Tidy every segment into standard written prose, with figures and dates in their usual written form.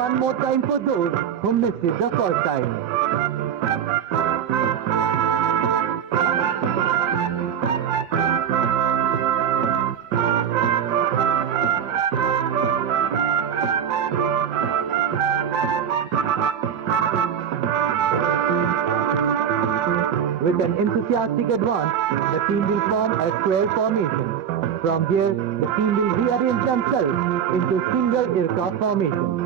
one more time for those who missed it the first time. With an enthusiastic advance, the team will form a square formation. From there, the team will rearrange themselves into single irka formation.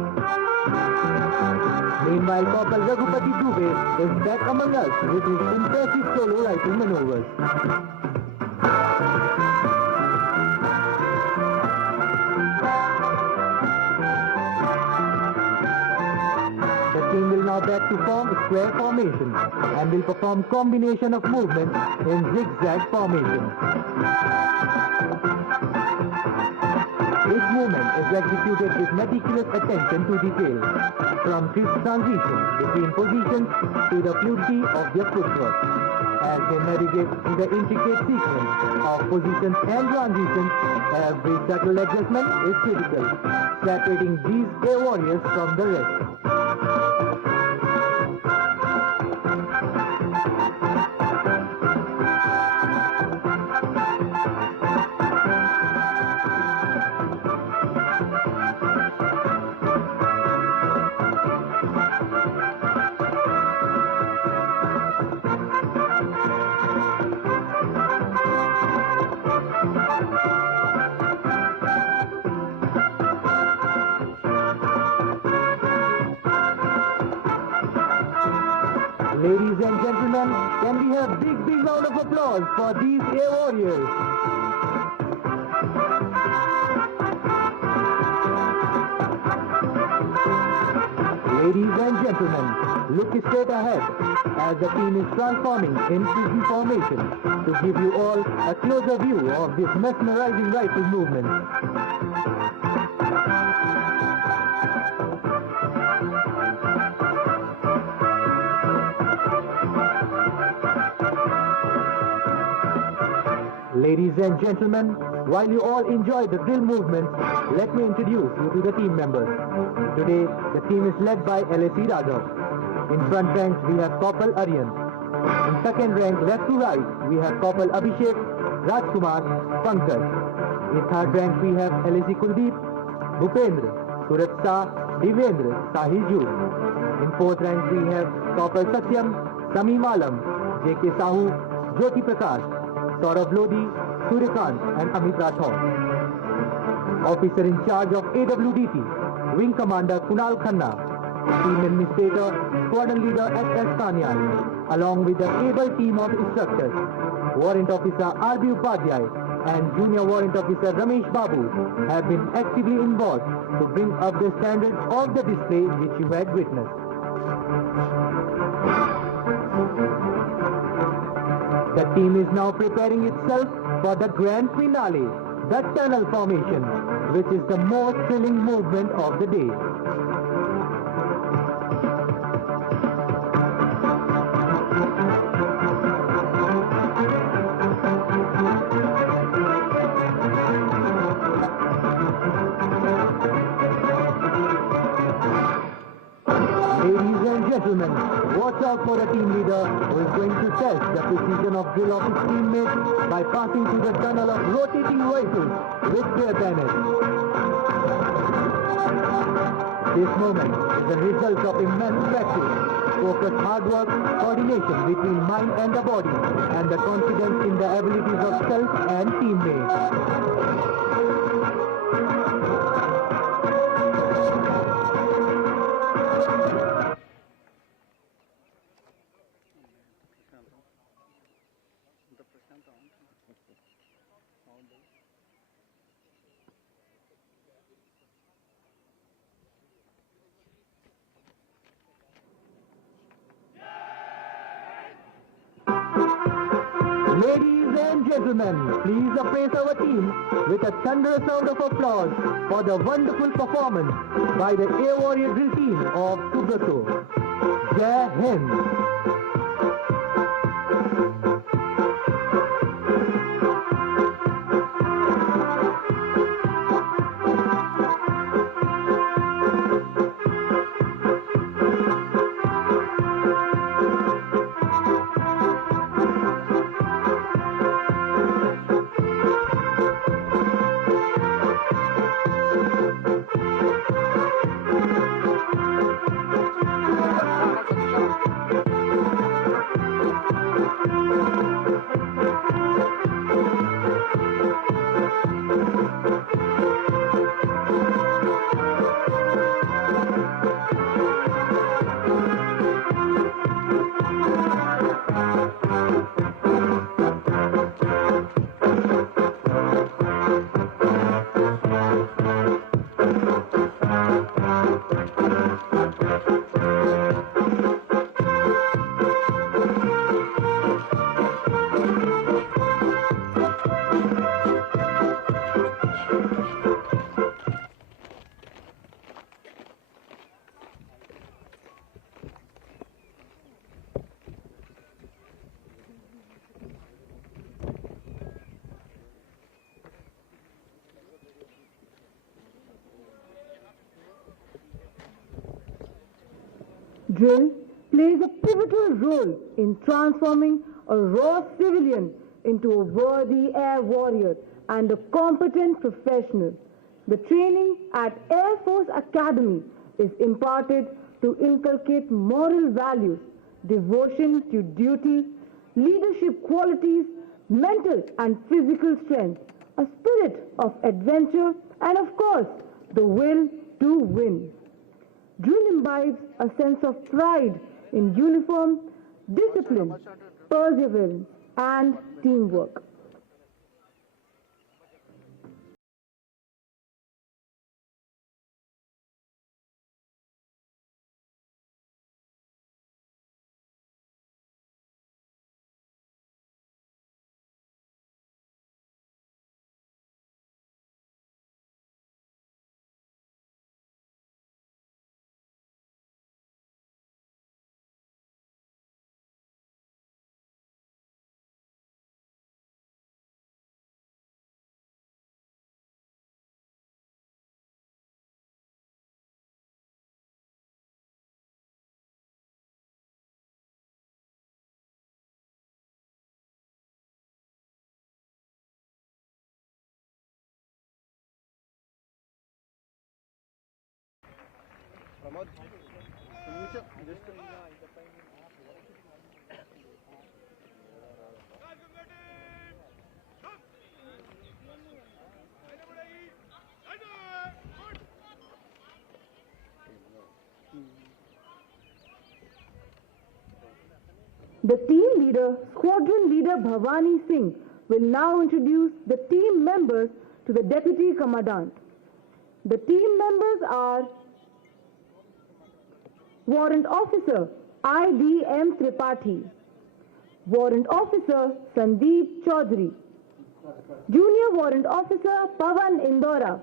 Meanwhile, Corporal Raghupati Dubey is back among us with his impressive solo rifle maneuvers. The team will now back to form square formation and will perform combination of movements in zigzag formation. Each movement is executed with meticulous attention to detail, from crisp transition between positions to the fluidity of their footwork. As they navigate through the intricate sequence of positions and transitions, every subtle adjustment is critical, separating these air warriors from the rest. Ladies and gentlemen, can we have big round of applause for these air warriors? Ladies and gentlemen, look straight ahead as the team is transforming in prison formation to give you all a closer view of this mesmerizing rifle movement. Ladies and gentlemen, while you all enjoy the drill movements, let me introduce you to the team members. Today, the team is led by LSE Raghav. In front ranks, we have Corporal Aryan. In second rank, left to right, we have Corporal Abhishek, Rajkumar, Pankaj. In third rank, we have LSE Kuldeep, Bhupendra, Surat Shah, Divendra, Sahil Joor. In fourth rank, we have Corporal Satyam, Samim Alam, J.K. Sahu, Jyoti Prakash, Saurabh Lodi, Suryakant and Amit Rathod. Officer in charge of AWDT, Wing Commander Kunal Khanna, Team Administrator, Squadron Leader S.S. Kanyal, along with the able team of instructors, Warrant Officer R.B. Upadhyay and Junior Warrant Officer Ramesh Babu have been actively involved to bring up the standards of the display which you had witnessed. The team is now preparing itself for the grand finale, the tunnel formation, which is the most thrilling movement of the day. Ladies and gentlemen, watch out for a team leader who is going to test the precision of drill of his teammates by passing through the tunnel of rotating rifles with their bayonets. This moment is the result of immense practice, focused hard work, coordination between mind and the body, and the confidence in the abilities of self and teammates. Ladies and gentlemen, please appraise our team with a thunderous round of applause for the wonderful performance by the Air Warrior drill team of Subrato. Jai Hind. Drill plays a pivotal role in transforming a raw civilian into a worthy air warrior and a competent professional. The training at Air Force Academy is imparted to inculcate moral values, devotion to duty, leadership qualities, mental and physical strength, a spirit of adventure, and of course, the will to win. Drill imbibes a sense of pride in uniform, discipline, perseverance, and teamwork. The team leader, Squadron Leader Bhavani Singh, will now introduce the team members to the Deputy Commandant. The team members are Warrant Officer IDM Tripathi, Warrant Officer Sandeep Chaudhari, Junior Warrant Officer Pavan Indora,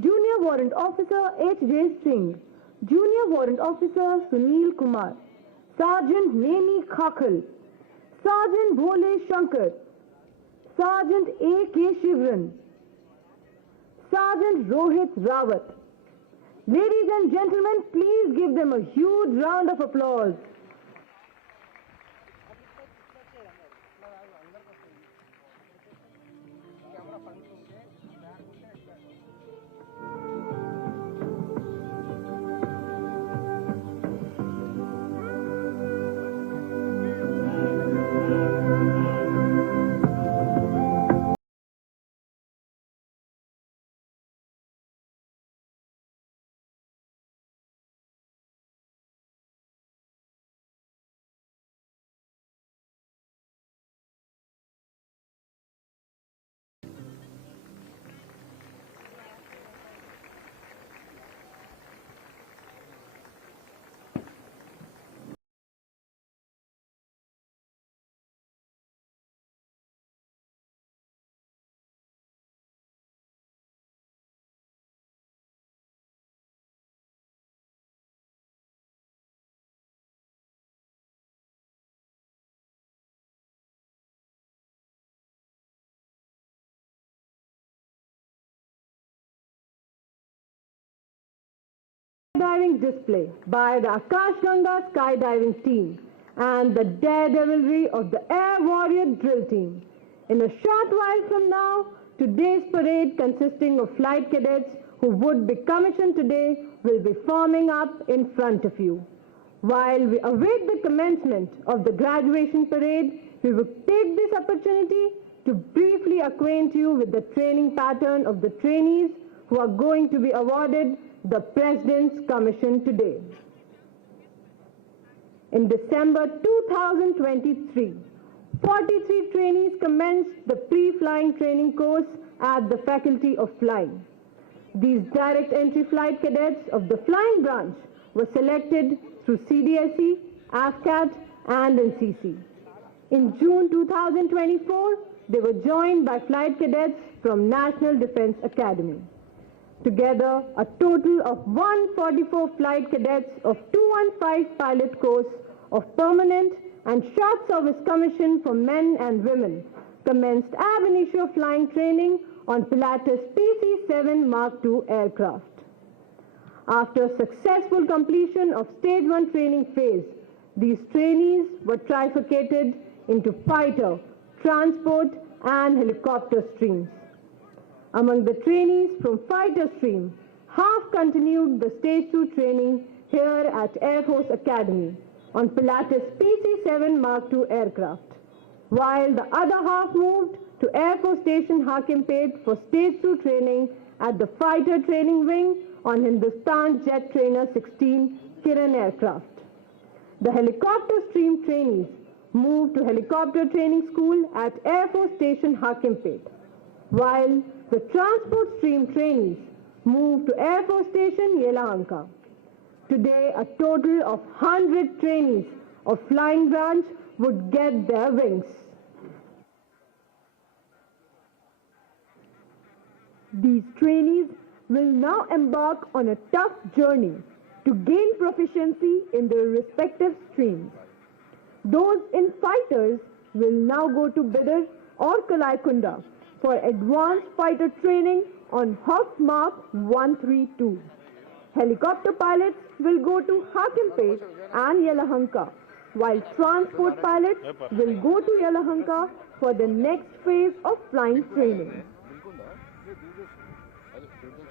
Junior Warrant Officer H.J. Singh, Junior Warrant Officer Sunil Kumar, Sergeant Nemi Khakhal, Sergeant Bhole Shankar, Sergeant A.K. Shivran, Sergeant Rohit Rawat. Ladies and gentlemen, please give them a huge round of applause. Skydiving display by the Akashganga skydiving team and the daredevilry of the Air Warrior drill team. In a short while from now, today's parade consisting of flight cadets who would be commissioned today will be forming up in front of you. While we await the commencement of the graduation parade, we will take this opportunity to briefly acquaint you with the training pattern of the trainees who are going to be awarded the President's Commission today. In December 2023, 43 trainees commenced the pre-flying training course at the Faculty of Flying. These direct entry flight cadets of the flying branch were selected through CDSE, AFCAT, and NCC. In June 2024, they were joined by flight cadets from National Defense Academy. Together, a total of 144 flight cadets of 215 pilot course of permanent and short service commission for men and women commenced ab initio flying training on Pilatus PC-7 Mark II aircraft. After successful completion of Stage 1 training phase, these trainees were trifurcated into fighter, transport, and helicopter streams. Among the trainees from fighter stream, half continued the Stage 2 training here at Air Force Academy on Pilatus PC-7 Mark II aircraft, while the other half moved to Air Force Station Hakimpet for Stage 2 training at the Fighter Training Wing on Hindustan Jet Trainer 16 Kiran aircraft. The helicopter stream trainees moved to Helicopter Training School at Air Force Station Hakimpet, while the transport stream trainees moved to Air Force Station Yelahanka. Today, a total of 100 trainees of Flying Branch would get their wings. These trainees will now embark on a tough journey to gain proficiency in their respective streams. Those in fighters will now go to Bidar or Kalaikunda for advanced fighter training on Hawk Mark 132. Helicopter pilots will go to Hakimpet and Yelahanka, while transport pilots will go to Yelahanka for the next phase of flying training.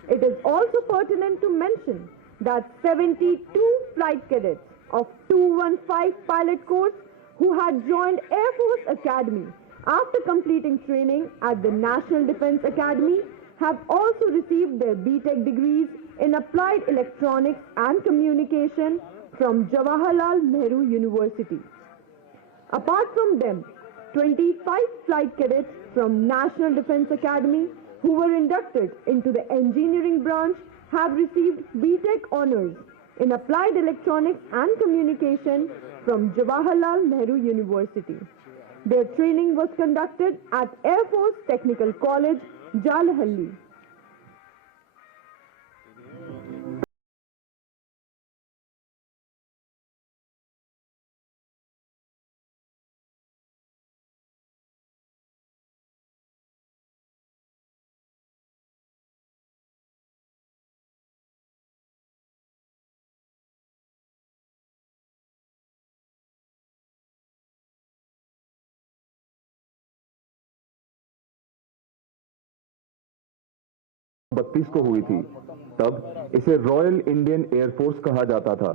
It is also pertinent to mention that 72 flight cadets of 215 pilot course who had joined Air Force Academy after completing training at the National Defense Academy have also received their B.Tech degrees in Applied Electronics and Communication from Jawaharlal Nehru University. Apart from them, 25 flight cadets from National Defense Academy who were inducted into the engineering branch have received B.Tech honors in Applied Electronics and Communication from Jawaharlal Nehru University. Their training was conducted at Air Force Technical College, Jalhalli. को हुई थी, तब इसे royal Indian air force कहा जाता था।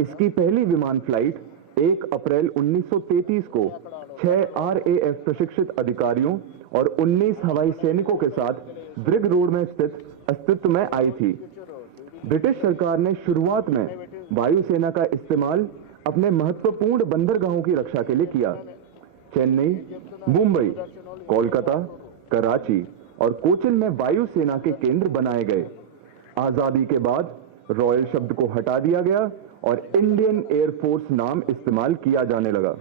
इसकी पहली विमान फ्लाइट 1 अप्रैल 1933 को 6 IAF प्रशिक्षित अधिकारियों और 19 हवाई सैनिकों के साथ ब्रिग रोड में स्थित अस्तित्व में आई थी। ब्रिटिश सरकार ने शुरुआत में वायुसेना का इस्तेमाल अपने महत्वपूर्ण बंदरगाहों की रक्षा के लिए किया। चेन्नई, मुंबई, कोलकाता, कराची और कोचिन में वायुसेना के केंद्र बनाए गए। आजादी के बाद रॉयल शब्द को हटा दिया गया और इंडियन एयरफोर्स नाम इस्तेमाल किया जाने लगा।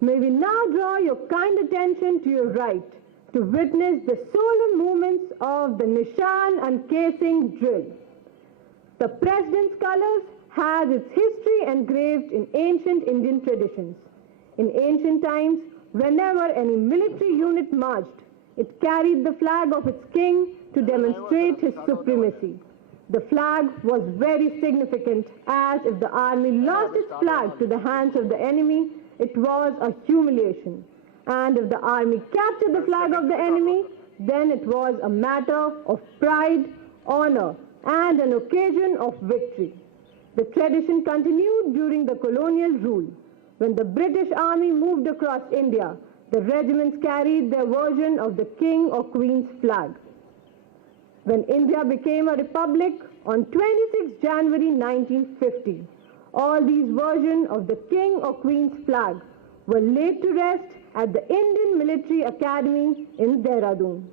May we now draw your kind attention to your right to witness the solemn movements of the Nishan and Casing drill. The President's colors has its history engraved in ancient Indian traditions. In ancient times, whenever any military unit marched, it carried the flag of its king to demonstrate his supremacy. The flag was very significant, as if the army lost its flag to the hands of the enemy, it was a humiliation. And if the army captured the flag of the enemy, then it was a matter of pride, honor, and an occasion of victory. The tradition continued during the colonial rule. When the British Army moved across India, the regiments carried their version of the King or Queen's flag. When India became a republic on 26 January 1950, all these versions of the King or Queen's flag were laid to rest at the Indian Military Academy in Dehradun.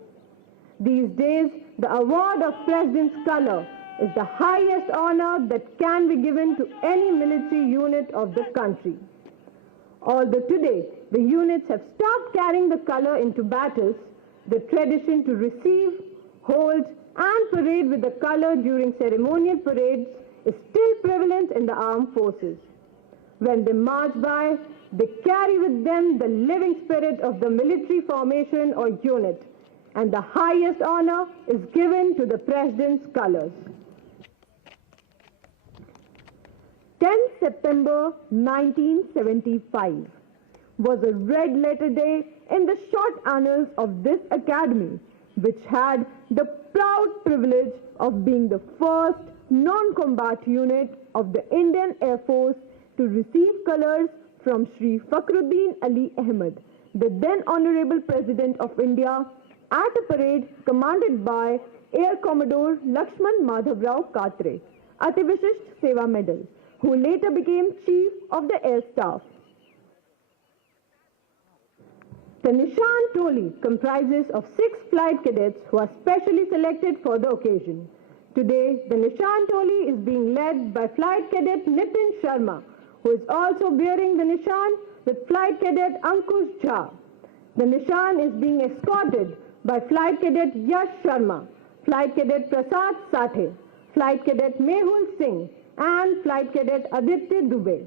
These days, the award of President's Color is the highest honor that can be given to any military unit of the country. Although today the units have stopped carrying the color into battles, the tradition to receive, hold, and parade with the color during ceremonial parades is still prevalent in the armed forces. When they march by, they carry with them the living spirit of the military formation or unit, and the highest honor is given to the President's colors. 10 September 1975 was a red-letter day in the short annals of this academy, which had the proud privilege of being the first non-combat unit of the Indian Air Force to receive colors from Shri Fakhruddin Ali Ahmed, the then Honorable President of India, at a parade commanded by Air Commodore Lakshman Madhavrao Katre, Ati Vishisht Seva Medal, who later became Chief of the Air Staff. The Nishan Toli comprises of 6 flight cadets who are specially selected for the occasion. Today, the Nishan Toli is being led by Flight Cadet Nitin Sharma, who is also bearing the Nishan with Flight Cadet Ankush Jha. The Nishan is being escorted by Flight Cadet Yash Sharma, Flight Cadet Prasad Sathe, Flight Cadet Mehul Singh, and Flight Cadet Aditya Dubey.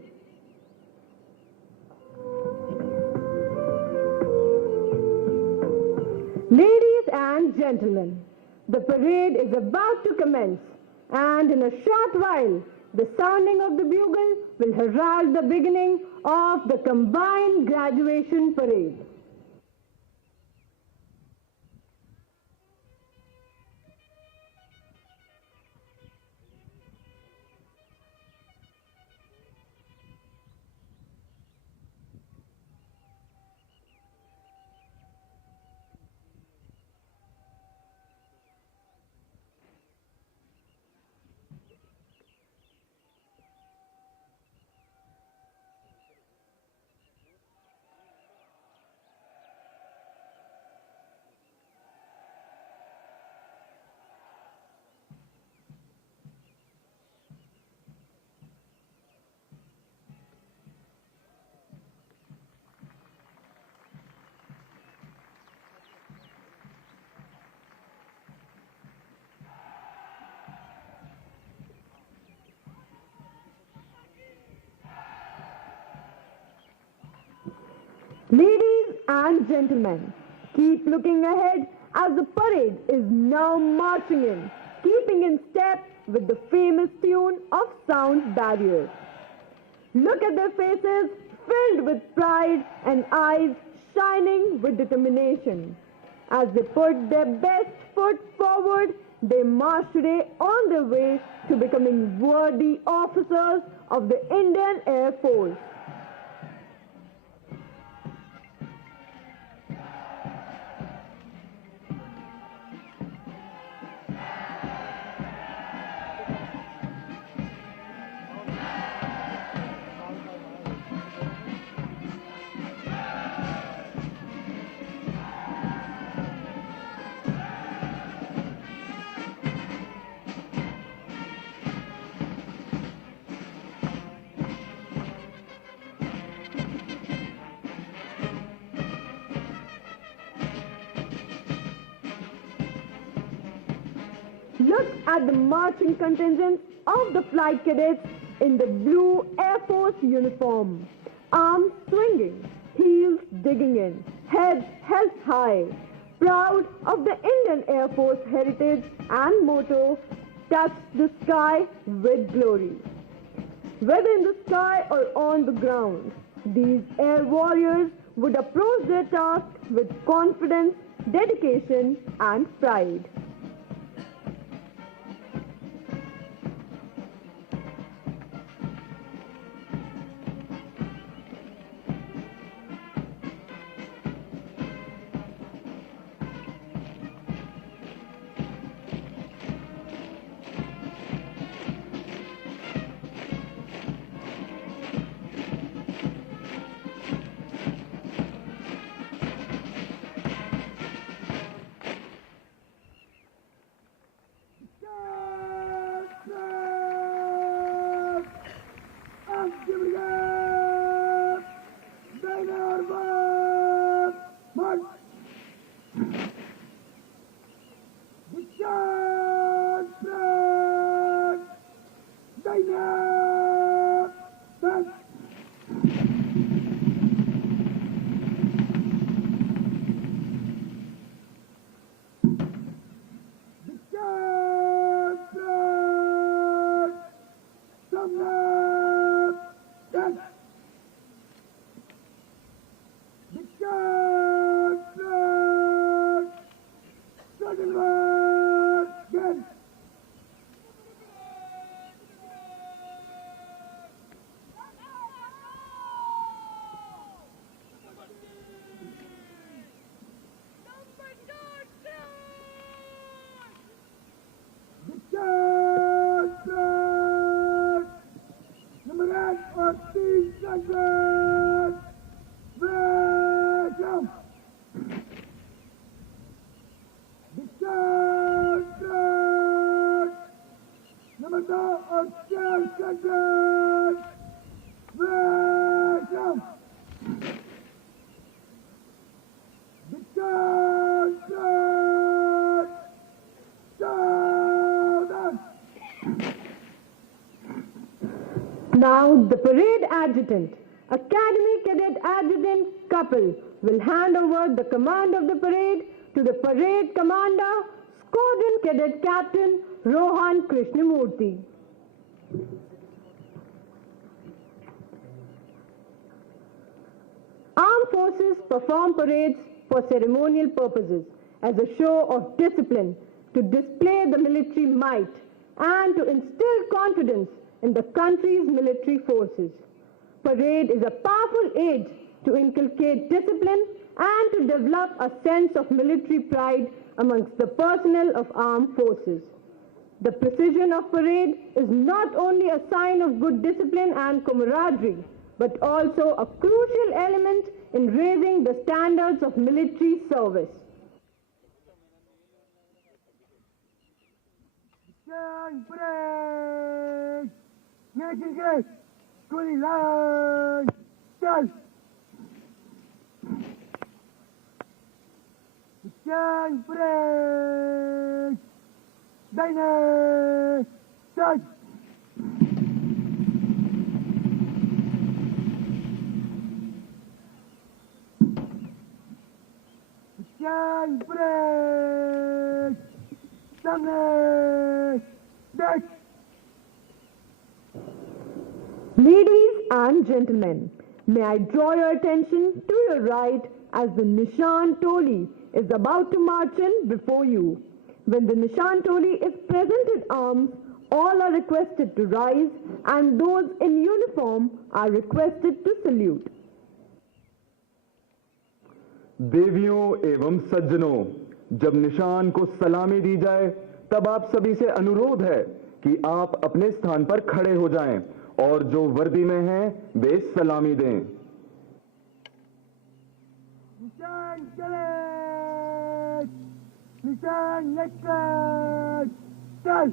Ladies and gentlemen, the parade is about to commence, and in a short while, the sounding of the bugle will herald the beginning of the combined graduation parade. Ladies and gentlemen, keep looking ahead as the parade is now marching in, keeping in step with the famous tune of Sound Barriers. Look at their faces filled with pride and eyes shining with determination. As they put their best foot forward, they march today on their way to becoming worthy officers of the Indian Air Force. Look at the marching contingent of the flight cadets in the blue Air Force uniform. Arms swinging, heels digging in, heads held high. Proud of the Indian Air Force heritage and motto, touch the sky with glory. Whether in the sky or on the ground, these air warriors would approach their task with confidence, dedication, and pride. Now the parade adjutant, Academy Cadet Adjutant couple will hand over the command of the parade to the parade commander, Squadron Cadet Captain Rohan Krishnamurthy. Armed forces perform parades for ceremonial purposes as a show of discipline to display the military might and to instill confidence in the country's military forces. Parade is a powerful aid to inculcate discipline and to develop a sense of military pride amongst the personnel of armed forces. The precision of parade is not only a sign of good discipline and camaraderie, but also a crucial element in raising the standards of military service. Parade! Making great! 29! Start! Parade! Diner! Start! Parade! Sumner! Start! Ladies and gentlemen, may I draw your attention to your right as the Nishan Toli is about to march in before you. When the Nishan Toli is presented arms, all are requested to rise and those in uniform are requested to salute. देवियों एवं सज्जनों, जब निशान को सलामी दी जाए तब आप सभी से अनुरोध है कि आप अपने स्थान पर खड़े हो जाएं और जो वर्दी में हैं वे सलामी दें। निशान चले! निशान लश्कर! चल!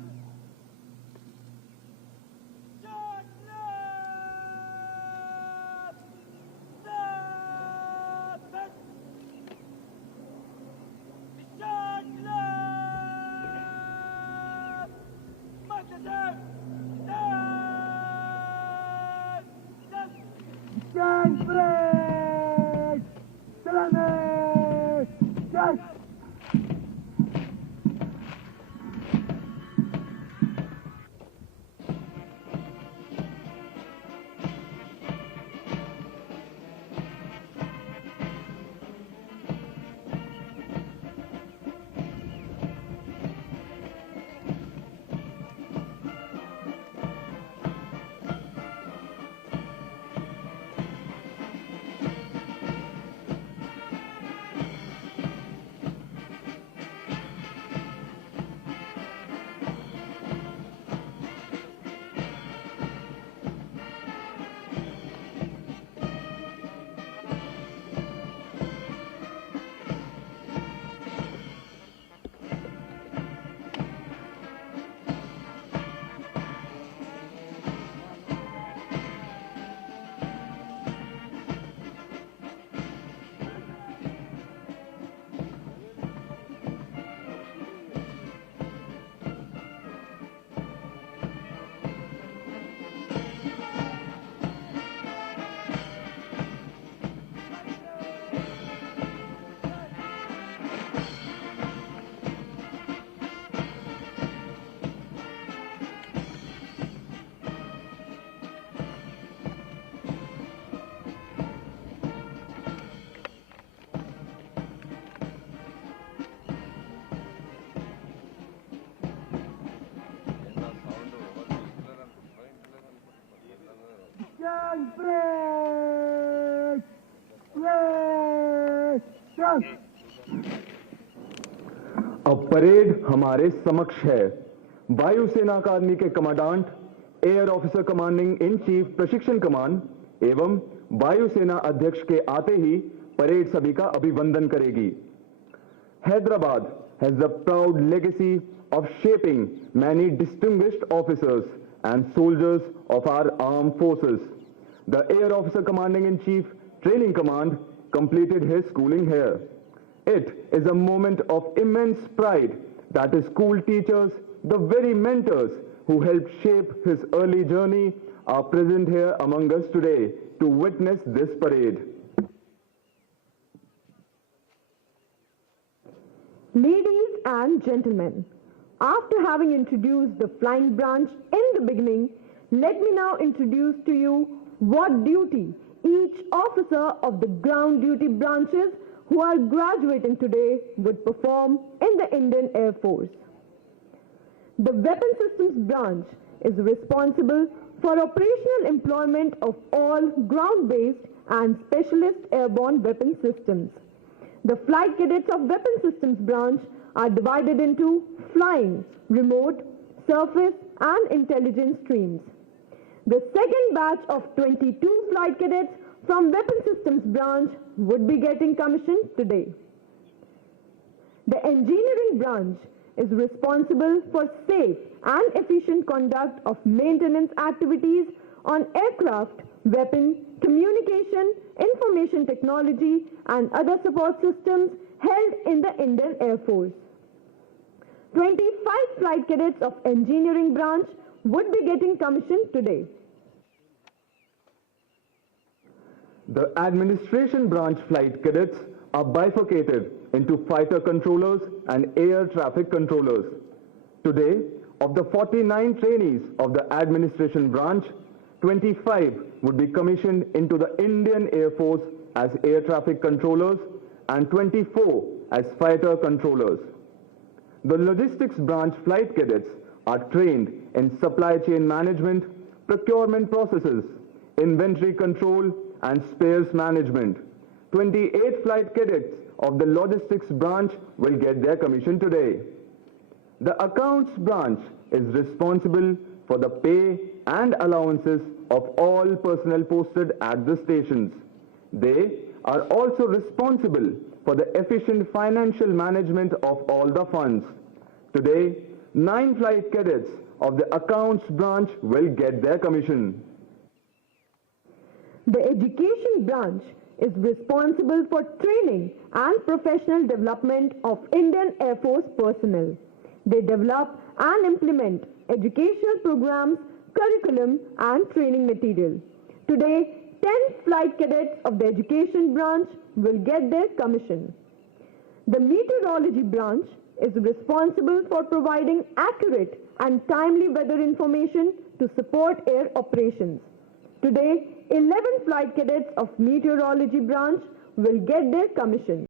Mission break! Break! Stop! अब परेड हमारे समक्ष है। वायुसेना अकादमी के commandant, air officer commanding in chief प्रशिक्षण कमान एवं वायुसेना अध्यक्ष के आते ही परेड सभी का अभिवंदन करेगी। Hyderabad has the proud legacy of shaping many distinguished officers and soldiers of our armed forces. The Air Officer Commanding in Chief Training Command completed his schooling here. It is a moment of immense pride that his school teachers, the very mentors who helped shape his early journey, are present here among us today to witness this parade. Ladies and gentlemen, after having introduced the flying branch in the beginning, let me now introduce to you what duty each officer of the ground duty branches who are graduating today would perform in the Indian Air Force. The Weapon Systems branch is responsible for operational employment of all ground-based and specialist airborne weapon systems. The flight cadets of Weapon Systems branch are divided into flying, remote, surface and intelligence streams. The second batch of 22 flight cadets from Weapon Systems branch would be getting commissioned today. The engineering branch is responsible for safe and efficient conduct of maintenance activities on aircraft, weapon, communication, information technology and other support systems held in the Indian Air Force. 25 flight cadets of engineering branch would be getting commissioned today. The administration branch flight cadets are bifurcated into fighter controllers and air traffic controllers. Today, of the 49 trainees of the administration branch, 25 would be commissioned into the Indian Air Force as air traffic controllers and 24 as fighter controllers. The logistics branch flight cadets are trained in supply chain management, procurement processes, inventory control and spares management. 28 flight cadets of the logistics branch will get their commission today. The accounts branch is responsible for the pay and allowances of all personnel posted at the stations. They are also responsible for the efficient financial management of all the funds. Today, 9 flight cadets of the accounts branch will get their commission. The education branch is responsible for training and professional development of Indian Air Force personnel. They develop and implement educational programs, curriculum and training material. Today, 10 flight cadets of the education branch will get their commission. The meteorology branch is responsible for providing accurate and timely weather information to support air operations. Today, 11 flight cadets of meteorology branch will get their commission.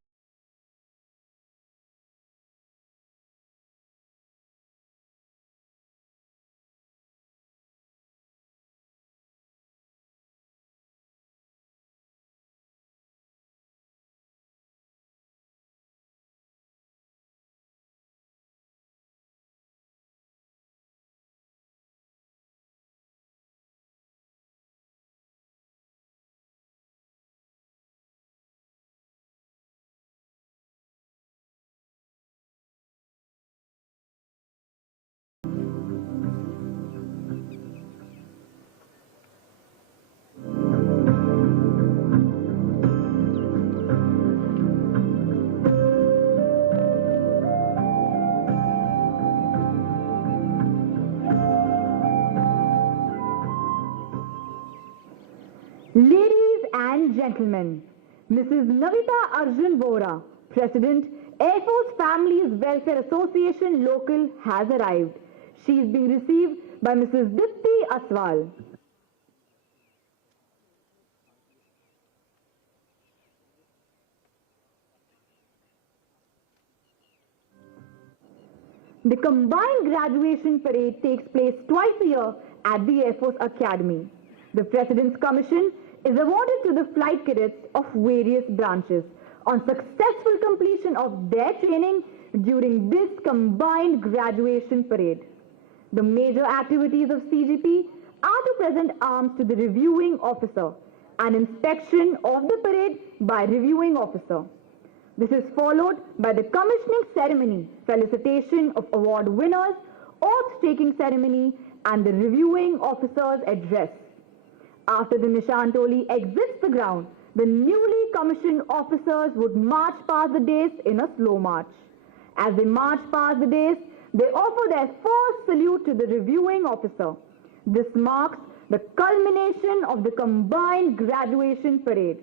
Ladies and gentlemen, Mrs. Navita Arjun Vora, President, Air Force Families Welfare Association Local, has arrived. She is being received by Mrs. Dipti Aswal. The combined graduation parade takes place twice a year at the Air Force Academy. The President's Commission is awarded to the flight cadets of various branches on successful completion of their training during this combined graduation parade. The major activities of CGP are to present arms to the reviewing officer and inspection of the parade by reviewing officer. This is followed by the commissioning ceremony, felicitation of award winners, oath-taking ceremony, and the reviewing officer's address. After the Nishan Toli exits the ground, the newly commissioned officers would march past the dais in a slow march. As they march past the dais, they offer their first salute to the reviewing officer. This marks the culmination of the combined graduation parade.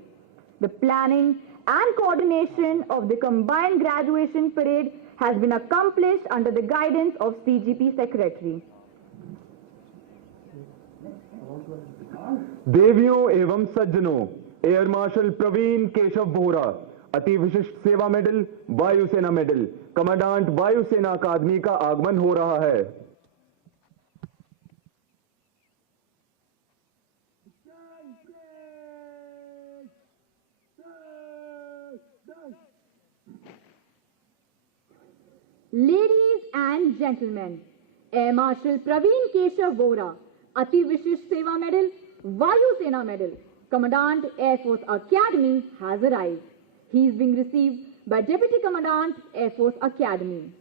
The planning and coordination of the combined graduation parade has been accomplished under the guidance of CGP Secretary. देवियों एवं सज्जनों, air marshal Praveen Keshav Bohra, अति विशिष्ट सेवा medal, वायुसेना medal, commandant वायुसेना अकादमी का आगमन हो रहा है। Ladies and gentlemen, Air Marshal Praveen Keshav Vora, Ati Vishish Seva Medal, Vayu Sena Medal, Commandant Air Force Academy has arrived. He is being received by Deputy Commandant Air Force Academy.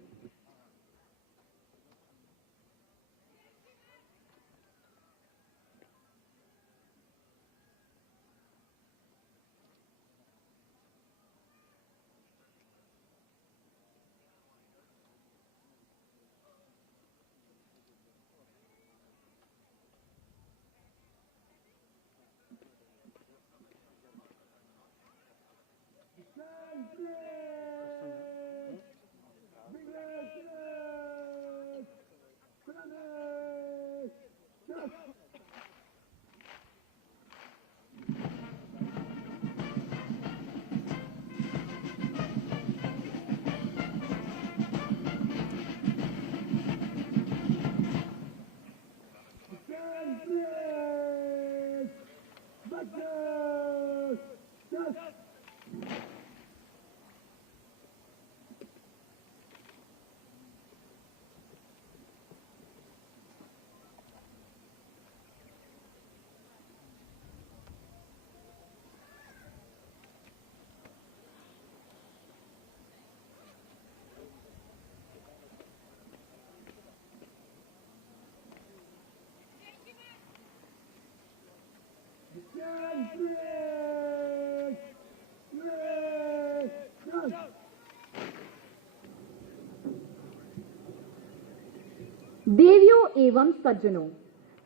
देवियों एवं सज्जनों,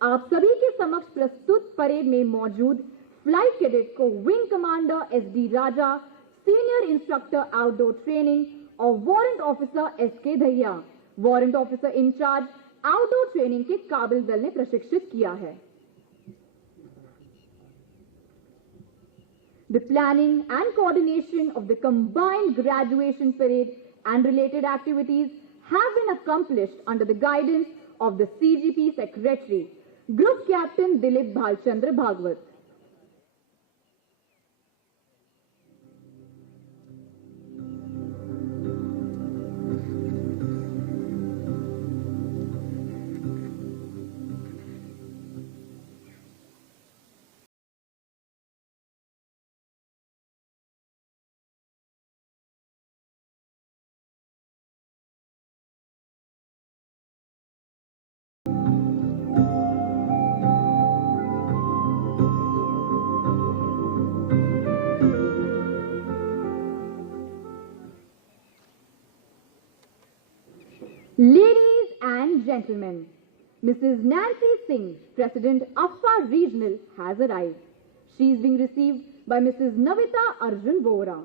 आप सभी के समक्ष प्रस्तुत parade में मौजूद फ्लाइट कैडेट को wing commander SD Raja, senior instructor outdoor training और warrant officer SK Dahiya, warrant officer in charge outdoor training के काबिल दल ने प्रशिक्षित किया है। The planning and coordination of the combined graduation parade and related activities have been accomplished under the guidance of the CGP Secretary, Group Captain Dilip Bhalchandra Bhagwat. Ladies and gentlemen, Mrs. Nancy Singh, President Afar Regional, has arrived. She is being received by Mrs. Navita Arjun Vora.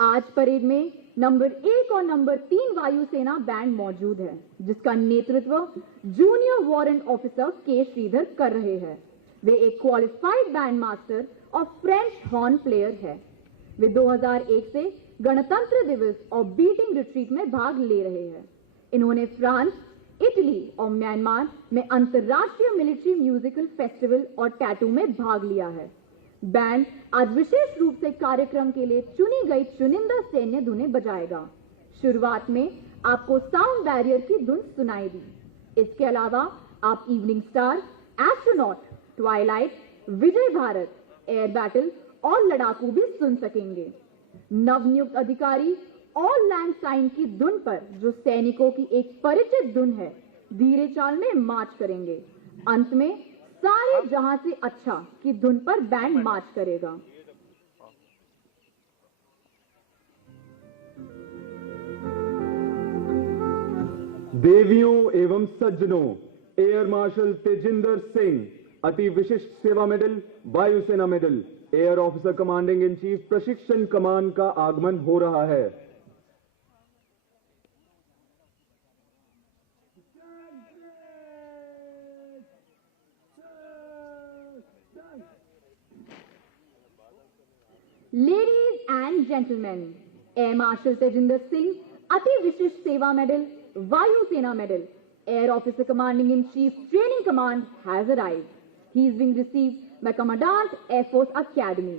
आज parade में number 1 और number 3 वायुसेना band मौजूद है, जिसका नेतृत्व junior warrant officer के श्रीधर कर रहे हैं। वे एक क्वालिफाइड बैंड मास्टर और फ्रेंच हॉर्न प्लेयर है। वे 2001 से गणतंत्र दिवस और बीटिंग रिट्रीट में भाग ले रहे हैं। इन्होंने फ्रांस, इटली और म्यांमार में अंतर्राष्ट्रीय मिलिट्री म्यूजिकल फेस्टिवल और टैटू में भाग लिया है। बैंड आज विशेष रूप से कार्यक्रम के लिए चुनी गई चुनिंदा सैन्य धुनें बजाएगा। शुरुआत में आपको साउंड बैरियर की धुन सुनाई दी। इसके अलावा आप इवनिंग स्टार, एस्ट्रोनॉट, ट्वाइलाइट, विजय भारत, एयर बैटल और लड़ाकू भी सुन सकेंगे। नवनियुक्त अधिकारी ऑल लैंड साइन की धुन पर, जो सैनिकों की एक परिचित धुन है, धीरे चाल में मार्च करेंगे। अंत में सारे जहां से अच्छा की धुन पर बैंड मार्च करेगा। देवियों एवं सज्जनों, एयर मार्शल तेजिंदर सिंह, अति विशिष्ट सेवा मेडल, वायुसेना medal, air officer commanding in chief प्रशिक्षण कमान का आगमन हो रहा है। Ladies and gentlemen, Air Marshal Tejinder Singh, अति विशिष्ट सेवा मेडल, वायुसेना medal, Air Officer Commanding in Chief Training Command has arrived. He is being received by Commandant Air Force Academy.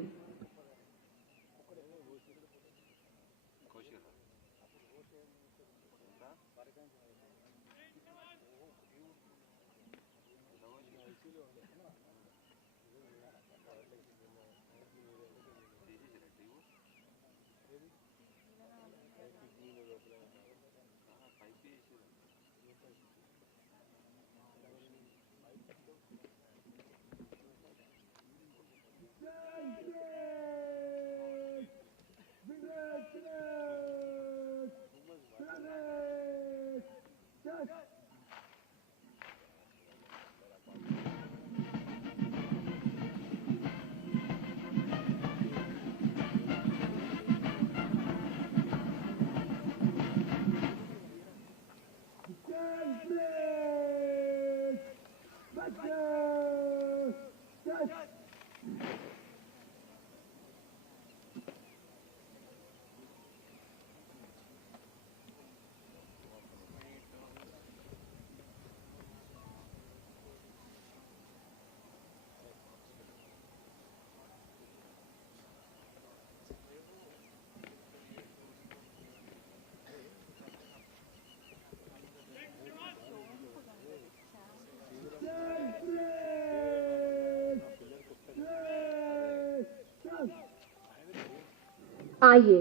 आइए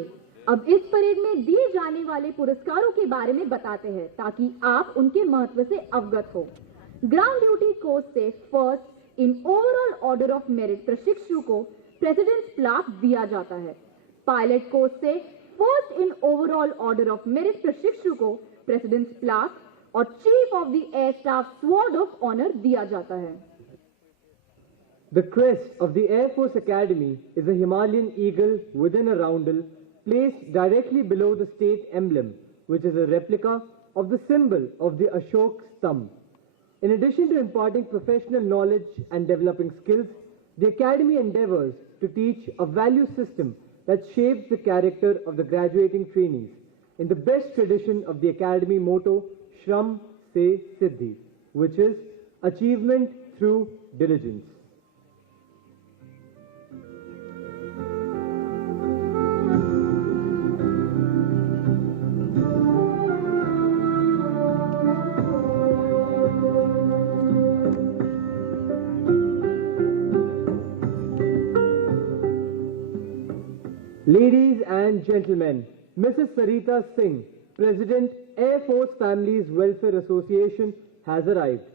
अब इस परेड में दिए जाने वाले पुरस्कारों के बारे में बताते हैं, ताकि आप उनके महत्व से अवगत हो। ग्राउंड ड्यूटी कोर्स से first in overall order of merit प्रशिक्षु को प्रेसिडेंट्स प्लाक दिया जाता है। पायलट कोर्स से first in overall order of merit प्रशिक्षु को प्रेसिडेंट्स प्लाक और chief of the air staff sword of honour दिया जाता है। The crest of the Air Force Academy is a Himalayan eagle within a roundel placed directly below the state emblem, which is a replica of the symbol of the Ashok Stamb. In addition to imparting professional knowledge and developing skills, the Academy endeavors to teach a value system that shapes the character of the graduating trainees in the best tradition of the Academy motto, Shram Se Siddhi, which is achievement through diligence. Ladies and gentlemen, Mrs. Sarita Singh, President, Air Force Families Welfare Association, has arrived.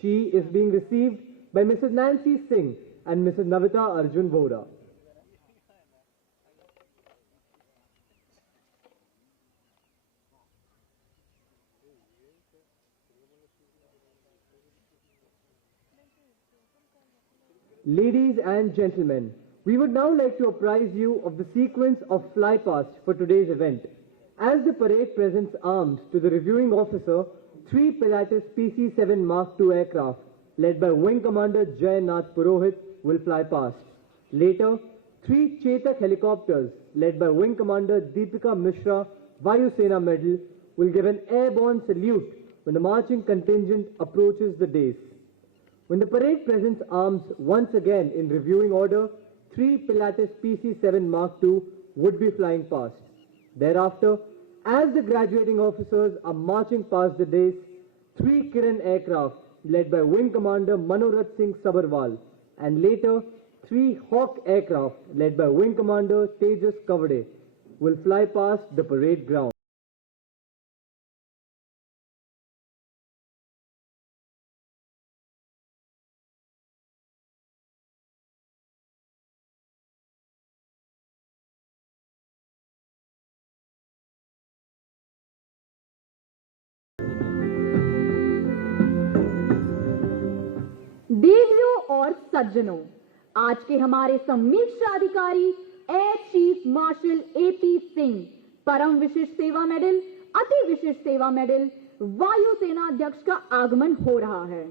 She is being received by Mrs. Nancy Singh and Mrs. Navita Arjun Vora. Ladies and gentlemen, we would now like to apprise you of the sequence of flypast for today's event. As the parade presents arms to the reviewing officer, 3 Pilatus PC-7 Mark II aircraft, led by Wing Commander Jay Nath Purohit, will fly past. Later, 3 Chetak helicopters, led by Wing Commander Deepika Mishra, Vayu Sena Medal, will give an airborne salute when the marching contingent approaches the dais. When the parade presents arms once again in reviewing order, 3 Pilatus PC-7 Mark II would be flying past. Thereafter, as the graduating officers are marching past the dais, 3 Kiran aircraft led by Wing Commander Manorat Singh Sabarwal, and later 3 Hawk aircraft led by Wing Commander Tejas Kavade will fly past the parade ground. देवियों और सज्जनों, आज के हमारे समीक्षा अधिकारी air chief marshal AP Singh परम विशिष्ट सेवा मेडल, अति विशिष्ट सेवा मेडल, वायु सेना अध्यक्ष का आगमन हो रहा है।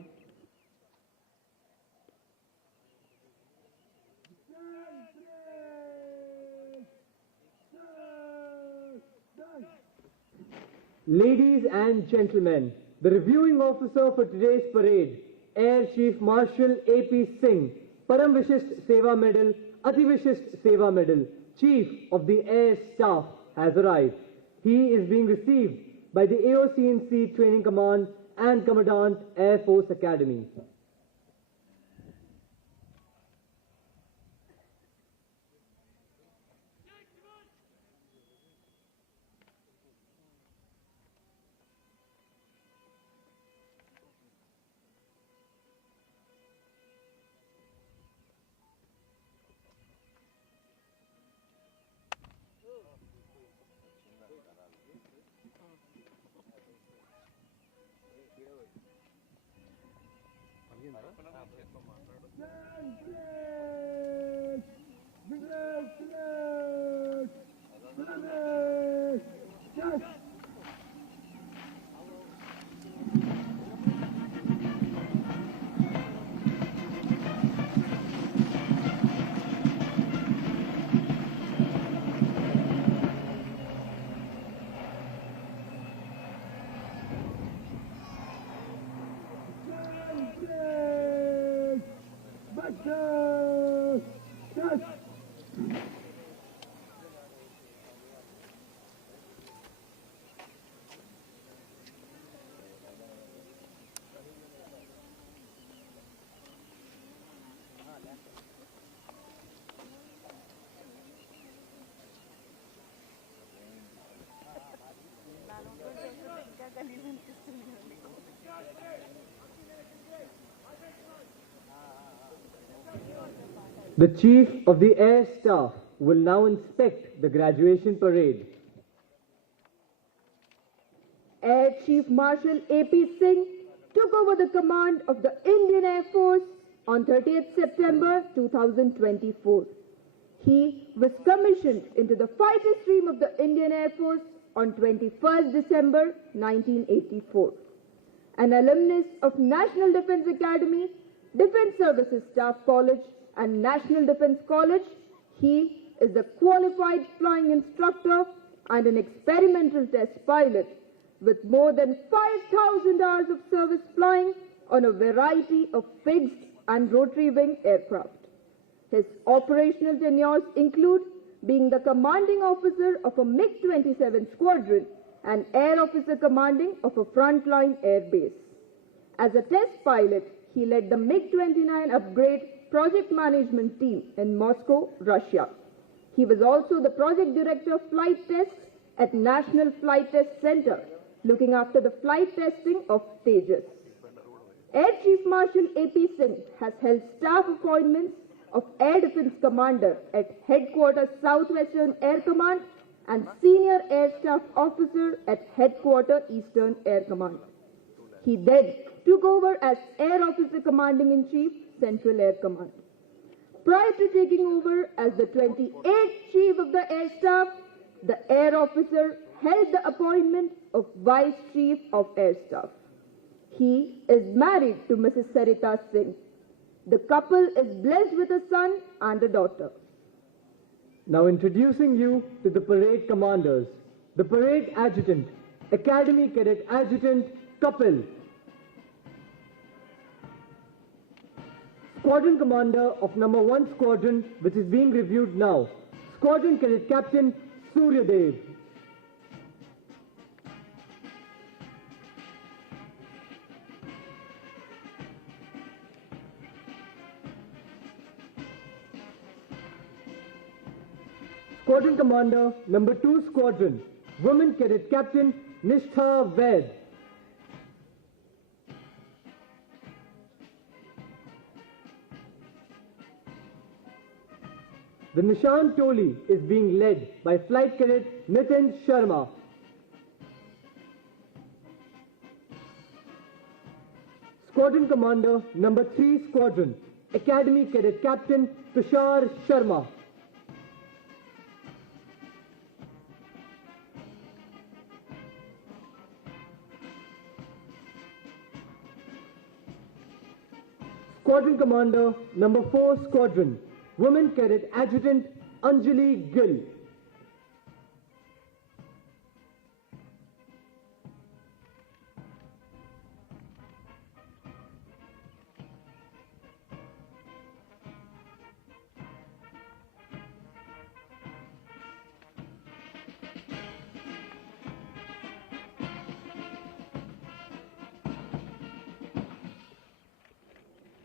Ladies and gentlemen, the reviewing officer for today's parade, Air Chief Marshal A.P. Singh, Param Vishisht Seva Medal, Ati Vishisht Seva Medal, Chief of the Air Staff, has arrived. He is being received by the AOC&C Training Command and Commandant Air Force Academy. The Chief of the Air Staff will now inspect the graduation parade. Air Chief Marshal A.P. Singh took over the command of the Indian Air Force on 30th September 2024. He was commissioned into the fighter stream of the Indian Air Force on 21st December 1984. An alumnus of National Defence Academy, Defence Services Staff College and National Defence College, he is a qualified flying instructor and an experimental test pilot with more than 5,000 hours of service flying on a variety of fixed and rotary wing aircraft. His operational tenures include being the commanding officer of a MiG-27 squadron and air officer commanding of a frontline air base. As a test pilot, he led the MiG-29 upgrade project management team in Moscow, Russia. He was also the project director of flight tests at National Flight Test Center, looking after the flight testing of Tejas. Air Chief Marshal A.P. Singh has held staff appointments of Air Defence Commander at Headquarters Southwestern Air Command and Senior Air Staff Officer at Headquarters Eastern Air Command. He then took over as Air Officer Commanding-in-Chief, Central Air Command. Prior to taking over as the 28th Chief of the Air Staff, the Air Officer held the appointment of Vice Chief of Air Staff. He is married to Mrs. Sarita Singh. The couple is blessed with a son and a daughter. Now introducing you to the parade commanders. The parade adjutant, Academy Cadet Adjutant, Kapil. Squadron Commander of number 1 Squadron, which is being reviewed now. Squadron Cadet Captain, Suryadev. Squadron Commander, number 2 Squadron, Women Cadet Captain, Nishtha Ved. The Nishan Toli is being led by Flight Cadet Nitin Sharma. Squadron Commander, number 3 Squadron, Academy Cadet Captain Tushar Sharma. Squadron Commander, number 4 Squadron, Women Cadet Adjutant Anjali Gill.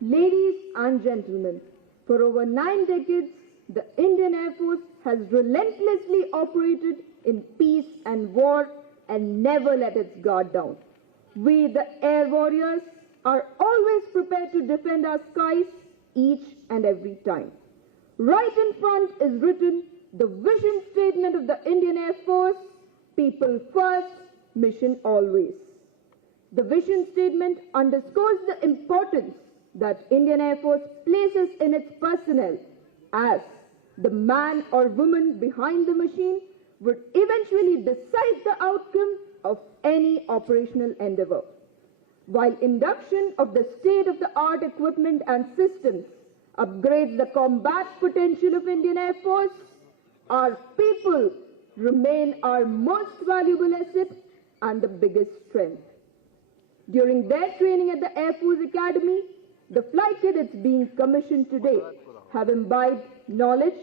Ladies and gentlemen, for over 9 decades, the Indian Air Force has relentlessly operated in peace and war and never let its guard down. We, the Air Warriors, are always prepared to defend our skies each and every time. Right in front is written the vision statement of the Indian Air Force: people first, mission always. The vision statement underscores the importance that Indian Air Force places in its personnel, as the man or woman behind the machine would eventually decide the outcome of any operational endeavor. While induction of the state-of-the-art equipment and systems upgrades the combat potential of Indian Air Force, our people remain our most valuable asset and the biggest strength. During their training at the Air Force Academy, the flight cadets being commissioned today have imbibed knowledge,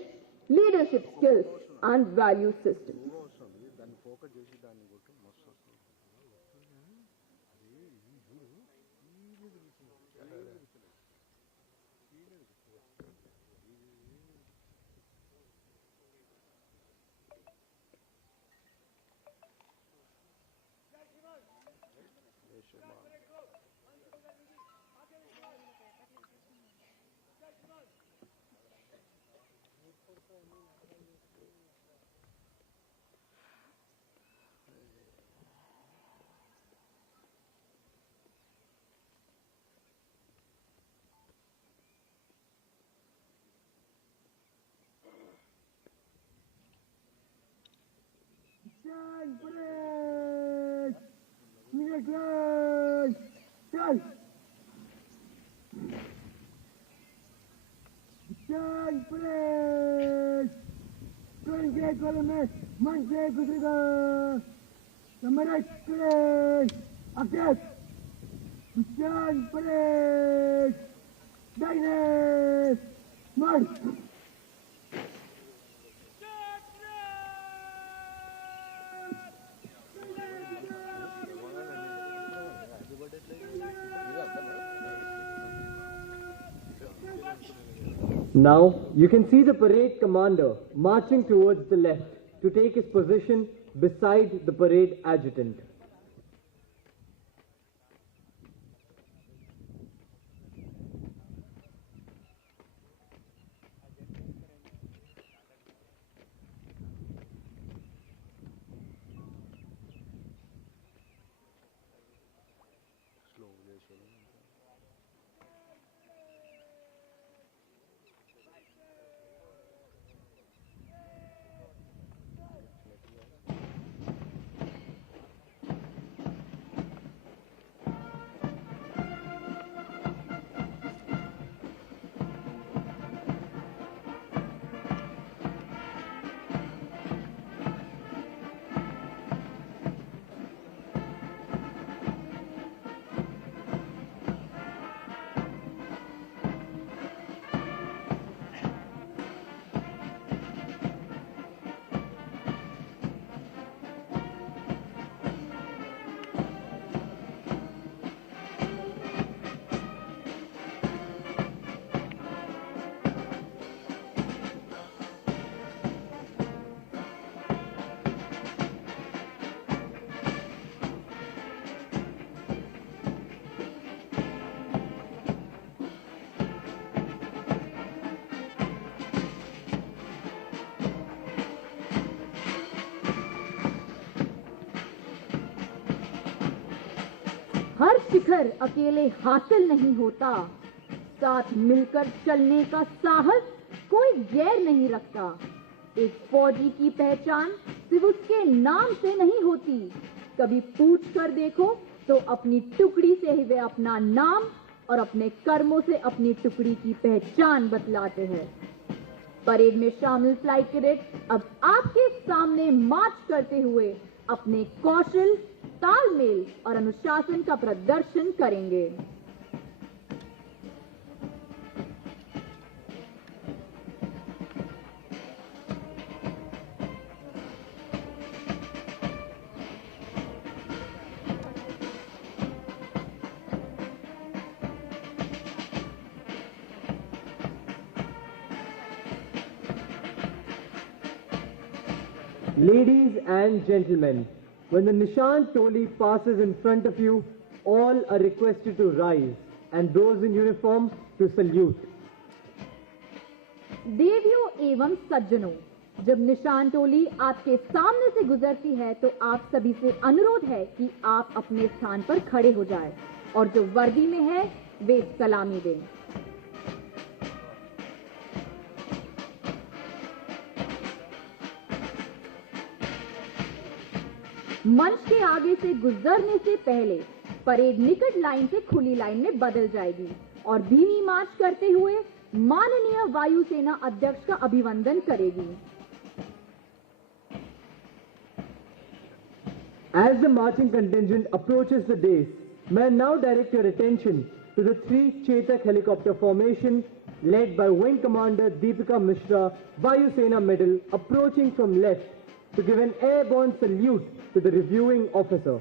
leadership skills, and value systems. Stand parade! Unit line! Stand! Stand parade! Turn gate column में मन से गुजरेगा हमारा parade! Active! Stand parade! Dine! March! Now, you can see the parade commander marching towards the left to take his position beside the parade adjutant. शिखर अकेले हासिल नहीं होता, साथ मिलकर चलने का साहस कोई गैर नहीं रखता। एक फौजी की पहचान सिर्फ उसके नाम से नहीं होती, कभी पूछ कर देखो तो अपनी टुकड़ी से ही वे अपना नाम और अपने कर्मों से अपनी टुकड़ी की पहचान बतलाते हैं। परेड में शामिल फ्लाइट कैडेट्स अब आपके सामने मार्च करते हुए अपने कौशल, तालमेल और अनुशासन का प्रदर्शन करेंगे। Ladies and gentlemen, when the Nishan Toli passes in front of you, all are requested to rise and those in uniform to salute. देवियों एवं सज्जनों, जब निशान टोली आपके सामने से गुजरती है तो आप सभी से अनुरोध है कि आप अपने स्थान पर खड़े हो जाएं और जो वर्दी में है वे सलामी दें। मंच के आगे से गुजरने से पहले परेड निकट लाइन से खुली लाइन में बदल जाएगी और धीमी मार्च करते हुए माननीय वायुसेना अध्यक्ष का अभिवंदन करेगी। As the marching contingent approaches the dais, may I now direct your attention to the 3 Chetak helicopter formation led by Wing Commander Deepika Mishra, Vayusena Medal, approaching from left to give an airborne salute to the reviewing officer.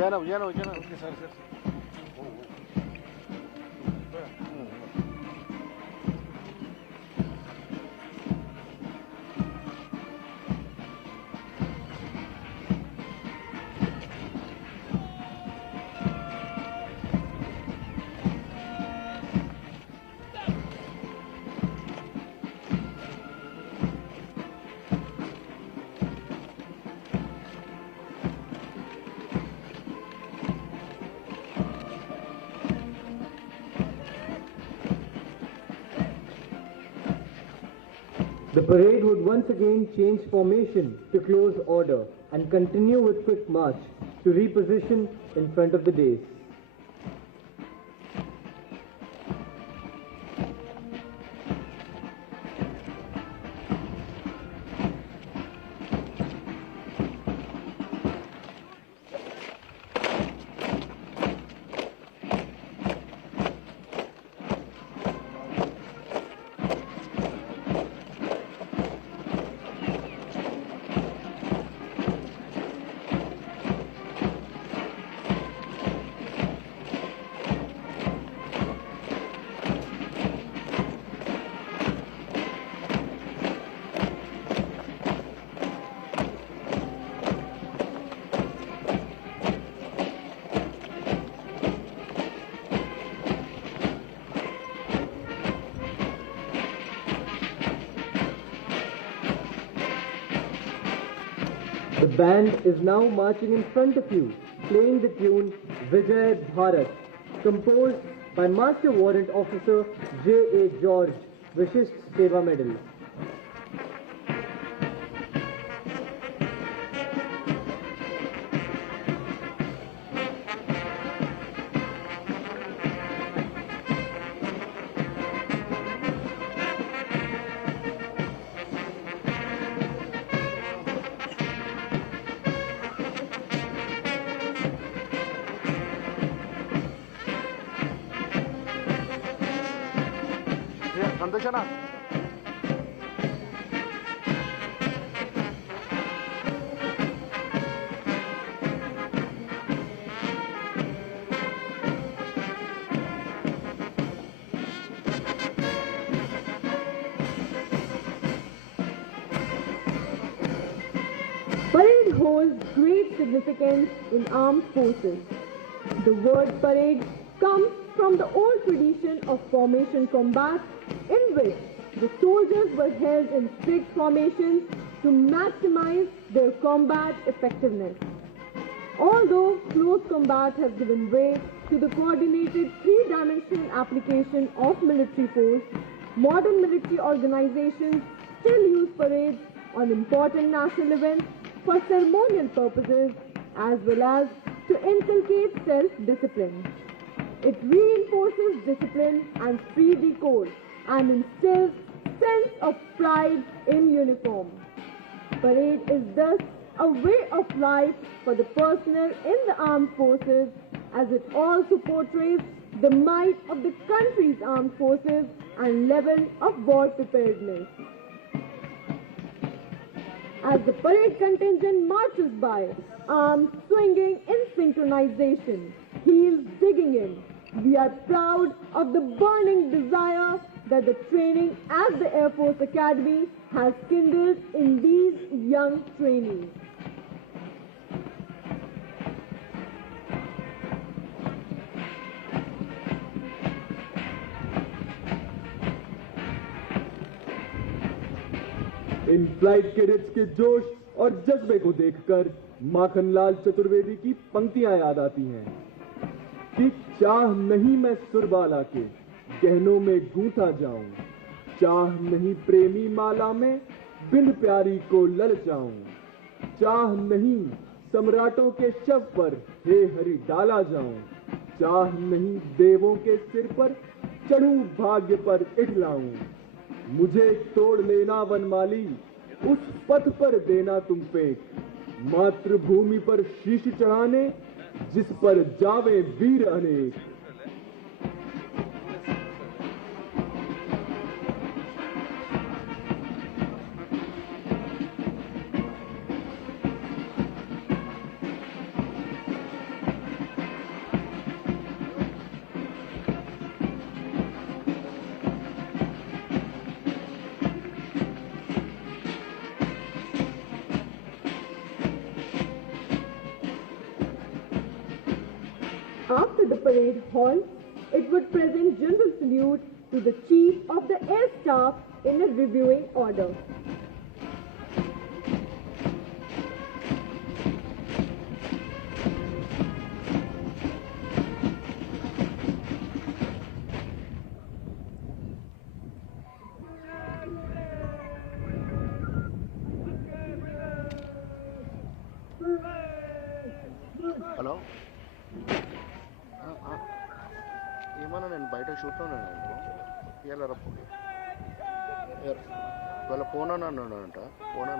Okay, sir. The parade would once again change formation to close order and continue with quick march to reposition in front of the dais. band is now marching in front of you, playing the tune Vijay Bharat, composed by Master Warrant Officer J.A. George, Vishisht Seva Medal. Parade holds great significance in armed forces. The word parade comes from the old tradition of formation combat, in which the soldiers were held in strict formations to maximize their combat effectiveness. Although close combat has given way to the coordinated three-dimensional application of military force, modern military organizations still use parades on important national events for ceremonial purposes as well as to inculcate self-discipline. It reinforces discipline and esprit de corps and instills sense of pride in uniform. Parade is thus a way of life for the personnel in the armed forces, as it also portrays the might of the country's armed forces and level of war preparedness. As the parade contingent marches by, arms swinging in synchronization, heels digging in, we are proud of the burning desire that the training at the Air Force Academy has kindled in these young trainees. In flight cadets के जोश और जज्बे को देखकर माखनलाल चतुर्वेदी की पंक्तियां याद आती हैं कि चाह नहीं मैं सुरबाला के गहनों में गूंथा जाऊं, चाह नहीं प्रेमी माला में बिन प्यारी को ललचाऊं, चाह नहीं सम्राटों के शव पर हे हरि डाला जाऊं, चाह नहीं देवों के सिर पर चढ़ूं भाग्य पर इठलाऊं, मुझे तोड़ लेना वनमाली, उस पथ पर देना तुम पेट, मातृभूमि पर शीश चढ़ाने जिस पर जावे वीर अनेक। After the parade halt, it would present general salute to the Chief of the Air Staff in a reviewing order. Hello ఏమన్నా నేను బయట షూట్లో ఉన్నాను ఇవాళ ఇవాళ పోనానంట సరే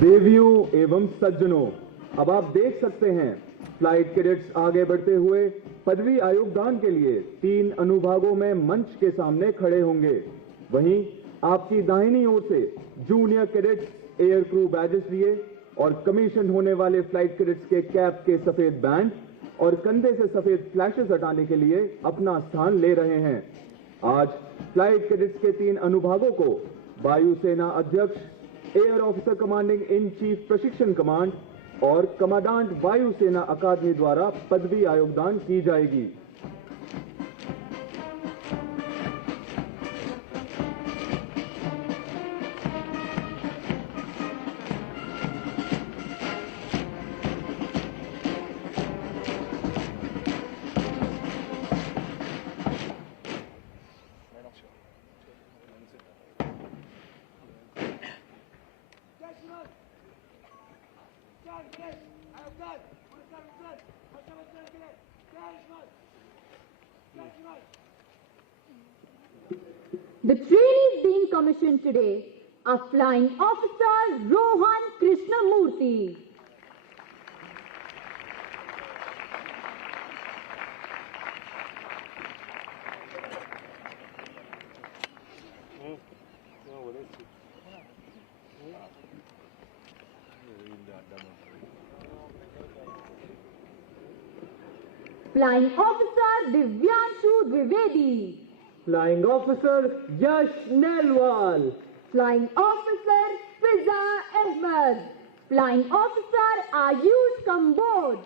देवियों एवं सज्जनों, अब आप देख सकते हैं फ्लाइट कैडेट्स आगे बढ़ते हुए पदवी आयुक्तान के लिए 3 अनुभागों में मंच के सामने खड़े होंगे। वहीं आपकी दाहिनी ओर से junior cadets air crew badges लिए और कमीशन होने वाले फ्लाइट कैडेट्स के कैप के सफेद बैंड और कंधे से सफेद फ्लैशेस हटाने के लिए अपना स्थान ले रहे हैं। आज फ्लाइट कैडेट्स के 3 अनुभागों को वायुसेना अध्यक्ष, air officer commanding in chief प्रशिक्षण कमांड और कमांडेंट वायुसेना अकादमी द्वारा पदवी आयुक्तान की जाएगी। The trainees being commissioned today are Flying Officer Rohan Krishnamurthy, Flying Officer Divyanshu Dwivedi, Flying Officer Yash Nelwal, Flying Officer Fiza Ahmed, Flying Officer Ayush Kamboj,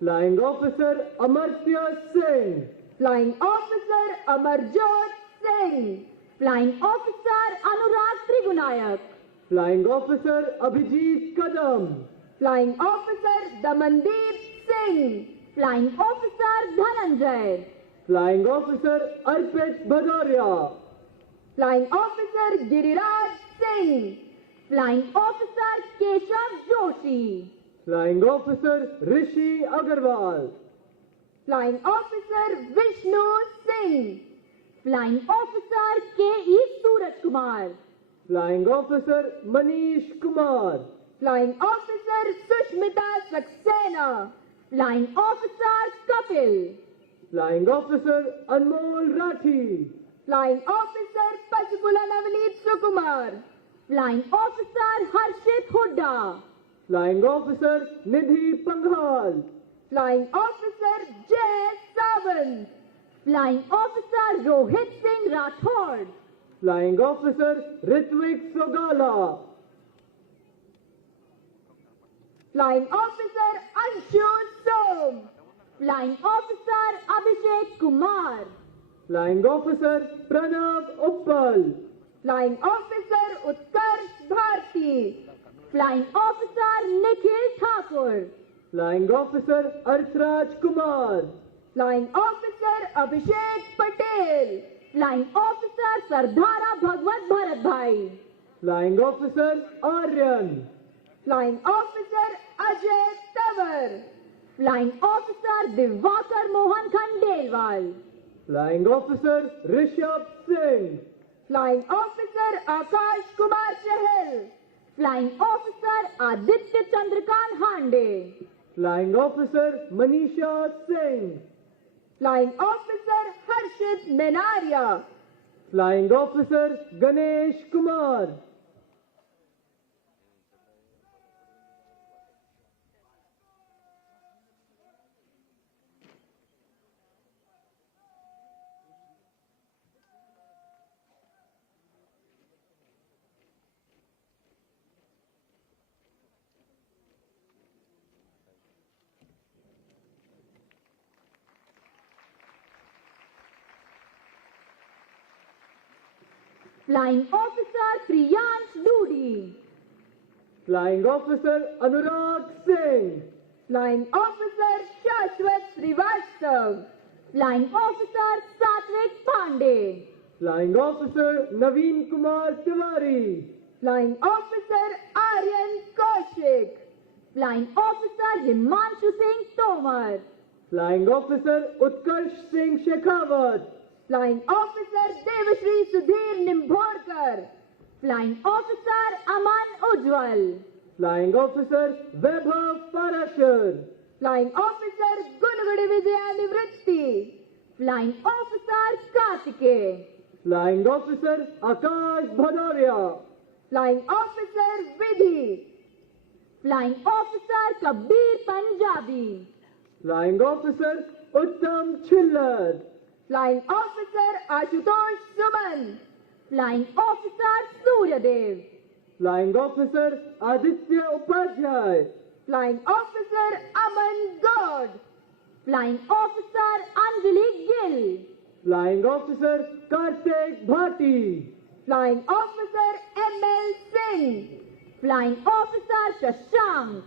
Flying Officer Amartya Singh, Flying Officer Amarjot Singh, Flying Officer Anurag Trigunayak, Flying Officer Abhijit Kadam, Flying Officer Damandeep Singh, Flying Officer Dhananjay, Flying Officer Arpit Bhadoria, Flying Officer Giriraj Singh, Flying Officer Keshav Joshi, Flying Officer Rishi Agarwal, Flying Officer Vishnu Singh, Flying Officer K.E. Suraj Kumar, Flying Officer Manish Kumar, Flying Officer Sushmita Saxena, Flying Officer Kapil, Flying Officer Anmol Rathi, Flying Officer Pasupula Navneet Sukumar, Flying Officer Harshit Hooda, Flying Officer Nidhi Panghal, Flying Officer Jay Sawant, Flying Officer Rohit Singh Rathod, Flying Officer Ritvik Sogala, Flying Officer Anshu Som, Flying Officer Abhishek Kumar, Flying Officer Pranav Uppal, Flying Officer Utkarsh Bharti, Flying Officer Nikhil Thakur, Flying Officer Arthraj Kumar, Flying Officer Abhishek Patel, Flying Officer Sardhara Bhagwat Bharat Bhai. Flying Officer Aryan. Flying Officer Ajay Tavar. Flying Officer Divakar Mohan Khandelwal. Flying Officer Rishabh Singh. Flying Officer Akash Kumar Chahal. Flying Officer Aditya Chandrakant Hande. Flying Officer Manisha Singh. Flying Officer Harshit Menaria. Flying Officer Ganesh Kumar. Flying Officer Priyansh Dudi. Flying Officer Anurag Singh. Flying Officer Shashwat Srivastav. Flying Officer Satvik Pandey. Flying Officer Naveen Kumar Tiwari. Flying Officer Aryan Kaushik. Flying Officer Himanshu Singh Tomar. Flying Officer Utkarsh Singh Shekhawat. Flying Officer Devashri Sudhir Nimbhorkar. Flying Officer Aman Ujwal. Flying Officer Vaibhav Parashar. Flying Officer Gunugudi Vijaya Nivritti. Flying Officer Kartike. Flying Officer Akash Bhadoria. Flying Officer Vidhi. Flying Officer Kabir Punjabi. Flying Officer Uttam Chillar. Flying Officer Ashutosh Suman. Flying Officer Suryadev. Flying Officer Aditya Upadhyay. Flying Officer Aman God. Flying Officer Anjali Gill. Flying Officer Kartik Bhati. Flying Officer M.L. Singh. Flying Officer Shashank.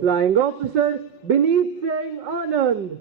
Flying Officer Bineet Singh Anand.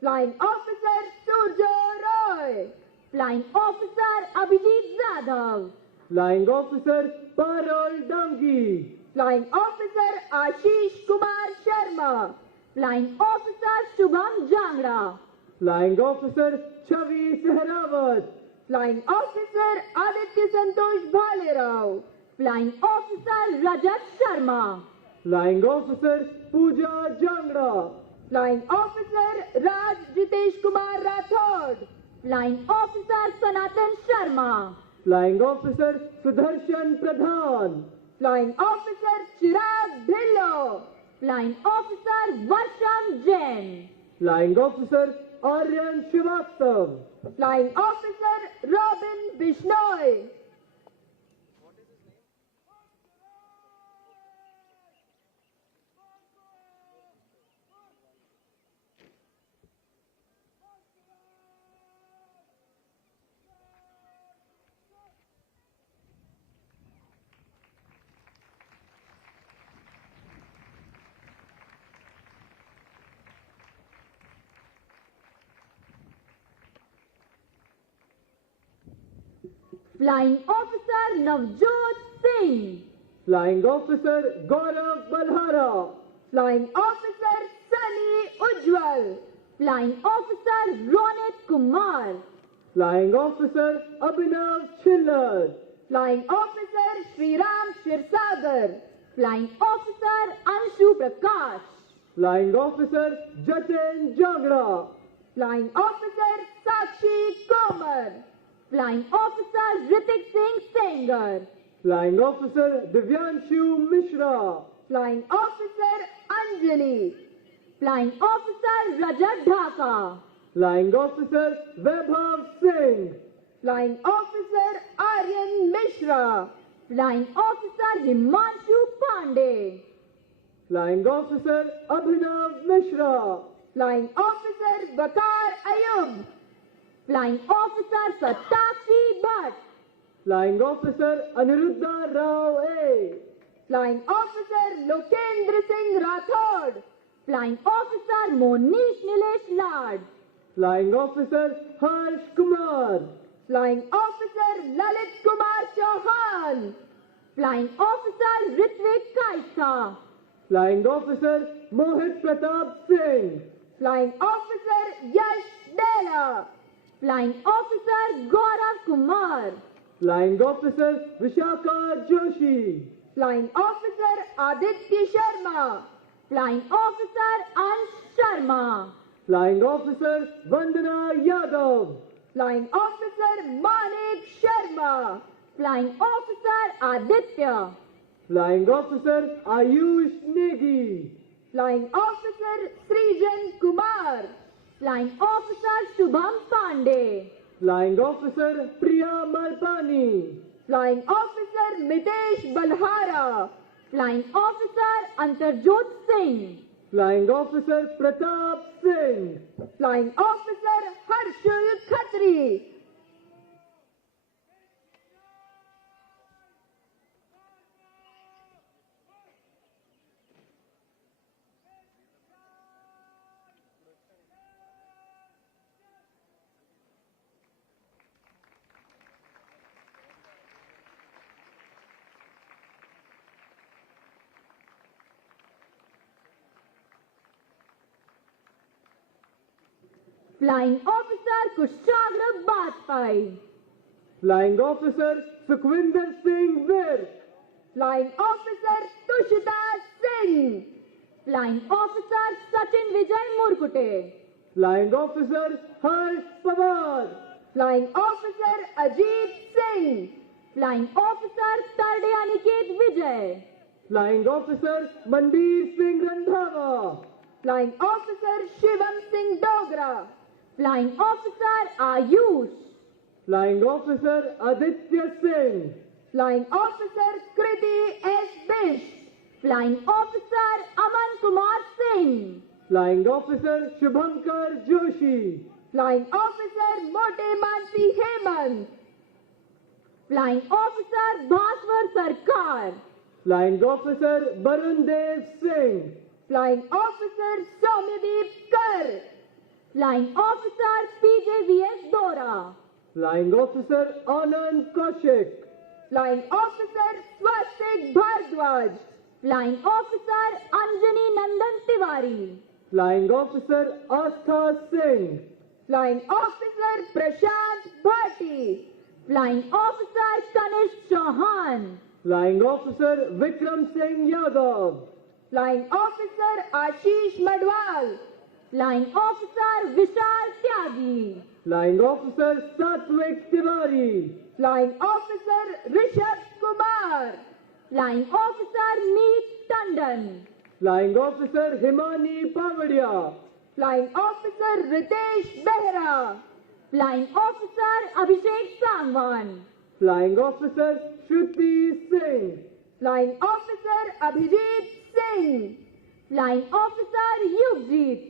Flying Officer Surjo Roy. Flying Officer Abhijit Zadav. Flying Officer Parol Dangi. Flying Officer Ashish Kumar Sharma. Flying Officer Shubham Jangra. Flying Officer Chavi Sehrawat. Flying Officer Aditya Santosh Bhalerao. Flying Officer Rajat Sharma. Flying Officer Pooja Jangra. Flying Officer Raj Jitesh Kumar Rathod. Flying Officer Sanatan Sharma. Flying Officer Sudarshan Pradhan. Flying Officer Chirag Dhillo. Flying Officer Varsham Jain. Flying Officer Aryan Srivastav. Flying Officer Robin Bishnoi. Flying Officer Navjot Singh. Flying Officer Gaurav Balhara. Flying Officer Sunny Ujwal. Flying Officer Ronit Kumar. Flying Officer Abhinav Chillar. Flying Officer Shriram Shirsagar. Flying Officer Anshu Prakash. Flying Officer Jatin Jagra. Flying Officer Sakshi Komar. Flying Officer Ritik Singh Sengar. Flying Officer Divyanshu Mishra. Flying Officer Anjali. Flying Officer Rajat Dhaka. Flying Officer Vaibhav Singh. Flying Officer Aryan Mishra. Flying Officer Himanshu Pandey. Flying Officer Abhinav Mishra. Flying Officer Bakar Ayub. Flying Officer Satakshi Bhatt. Flying Officer Aniruddha Rao A. Flying Officer Lokendra Singh Rathod. Flying Officer Monish Nilesh Lad. Flying Officer Harsh Kumar. Flying Officer Lalit Kumar Chauhan. Flying Officer Ritvik Kaisa. Flying Officer Mohit Pratap Singh. Flying Officer Yash Dela. Flying Officer Gaurav Kumar. Flying Officer Vishakha Joshi. Flying Officer Aditya Sharma. Flying Officer Ansh Sharma. Flying Officer Vandana Yadav. Flying Officer Manik Sharma. Flying Officer Aditya. Flying Officer Ayush Negi. Flying Officer Srijan Kumar. Flying Officer Shubham Pandey. Flying Officer Priya Malpani. Flying Officer Mitesh Balhara. Flying Officer Antarjot Singh. Flying Officer Pratap Singh. Flying Officer Harshul Khatri. Flying Officer Kushagra Bajpai. Flying Officer Sukhwinder Singh Vir. Flying Officer Tushita Singh. Flying Officer Sachin Vijay Murkute. Flying Officer Harsh Pawar. Flying Officer Ajit Singh. Flying Officer Tarde Aniket Vijay. Flying Officer Mandeer Singh Randhawa. Flying Officer Shivam Singh Dogra. Flying Officer Ayush. Flying Officer Aditya Singh. Flying Officer Kriti S. Bish. Flying Officer Aman Kumar Singh. Flying Officer Shubhankar Joshi. Flying Officer Mote Mansi Hemant. Flying Officer Bhaswar Sarkar. Flying Officer Barun Dev Singh. Flying Officer Soumyadeep Kar. Flying Officer PJVS Dora. Flying Officer Anand Kaushik. Flying Officer Swastik Bhardwaj. Flying Officer Anjani Nandan Tiwari. Flying Officer Astha Singh. Flying Officer Prashant Bhati. Flying Officer Kanish Chauhan. Flying Officer Vikram Singh Yadav. Flying Officer Ashish Madwal. Flying Officer Vishal Tyagi. Flying Officer Satvik Tiwari. Flying Officer Rishabh Kumar. Flying Officer Meet Tandon. Flying Officer Himani Pavadia. Flying Officer Ritesh Behra. Flying Officer Abhishek Sangwan. Flying Officer Shruti Singh. Flying Officer Abhijit Singh. Flying Officer Yugjit.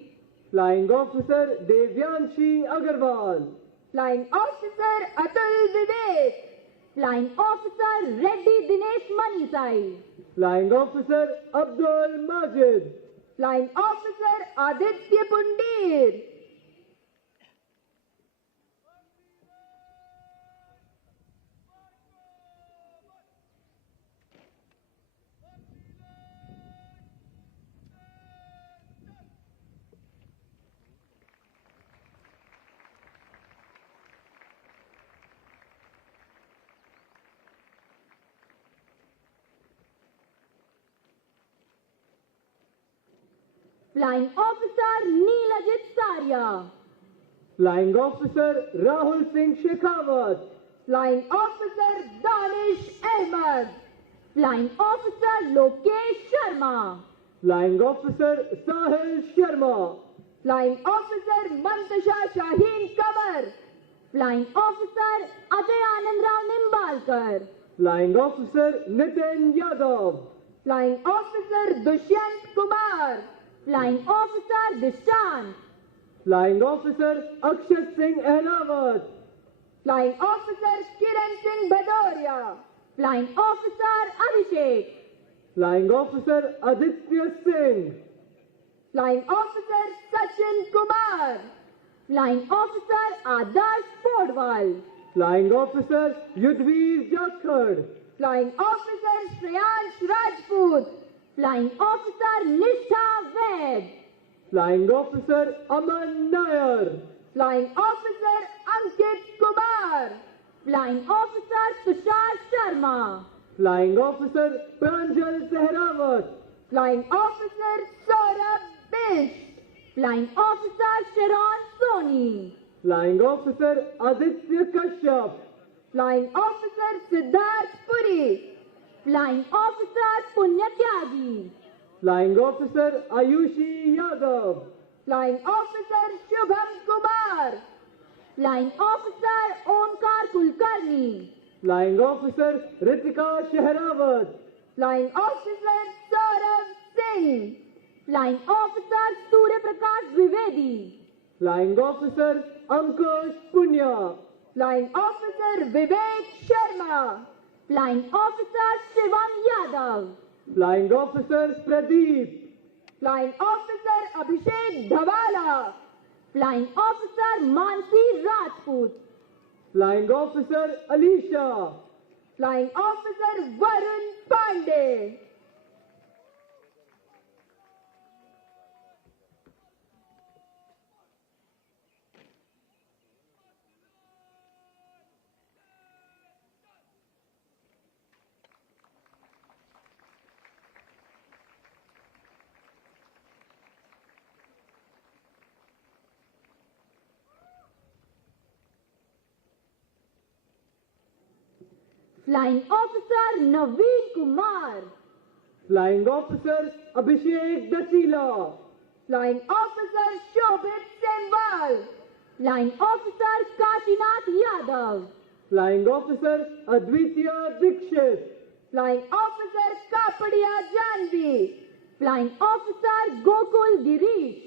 Flying Officer Devyanshi Agarwal. Flying Officer Atul Vivek. Flying Officer Reddy Dinesh Manisai. Flying Officer Abdul Majid. Flying Officer Aditya Pundir. Flying Officer Neelajit Saria. Flying Officer Rahul Singh Shekhawat. Flying Officer Danish Ahmed. Flying Officer Lokesh Sharma. Flying Officer Sahil Sharma. Flying Officer Mantasha Shaheen Kamar. Flying Officer Ajay Anand Rao Nimbalkar. Flying Officer Nitin Yadav. Flying Officer Dushyant Kumar. Flying Officer Dishant. Flying Officer Akshat Singh Ehlawat. Flying Officer Kiran Singh Bhadoria. Flying Officer Abhishek. Flying Officer Aditya Singh. Flying Officer Sachin Kumar. Flying Officer Adarsh Podwal. Flying Officer Yudhvir Jakhad. Flying Officer Shreyansh Rajput. Flying Officer Nishtha Ved. Flying Officer Aman Nair. Flying Officer Ankit Kumar. Flying Officer Tushar Sharma. Flying Officer Pranjal Sehrawat. Flying Officer Saurabh Bish. Flying Officer Sharon Soni. Flying Officer Aditya Kashyap. Flying Officer Siddharth Puri. Flying Officer Punya Tyagi. Flying Officer Ayushi Yadav. Flying Officer Shubham Kumar. Flying Officer Omkar Kulkarni. Flying Officer Ritika Shehrawat. Flying Officer Saurabh Singh. Flying Officer Surya Prakash Dwivedi. Flying Officer Ankush Punya. Flying Officer Vivek Sharma. Flying Officer Shivam Yadav. Flying Officer Pradeep. Flying Officer Abhishek Dhavala. Flying Officer Mansi Rajput. Flying Officer Alisha. Flying Officer Varun Pandey. Flying Officer Naveen Kumar. Flying Officer Abhishek Dasila. Flying Officer Shobhit Senwal. Flying Officer Kashinath Yadav. Flying Officer Advitya Dikshit. Flying Officer Kapadia Janvi. Flying Officer Gokul Girish.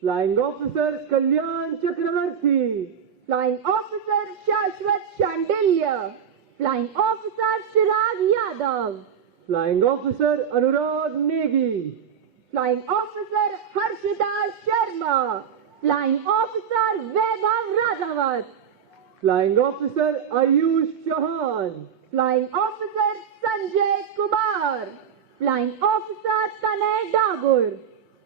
Flying Officer Kalyan Chakravarti. Flying Officer Shashwat Shandilya. Flying Officer Chirag Yadav. Flying Officer Anurag Negi. Flying Officer Harshita Sharma. Flying Officer Vaibhav Rajawat. Flying Officer Ayush Chauhan. Flying Officer Sanjay Kumar. Flying Officer Tanay Dagur.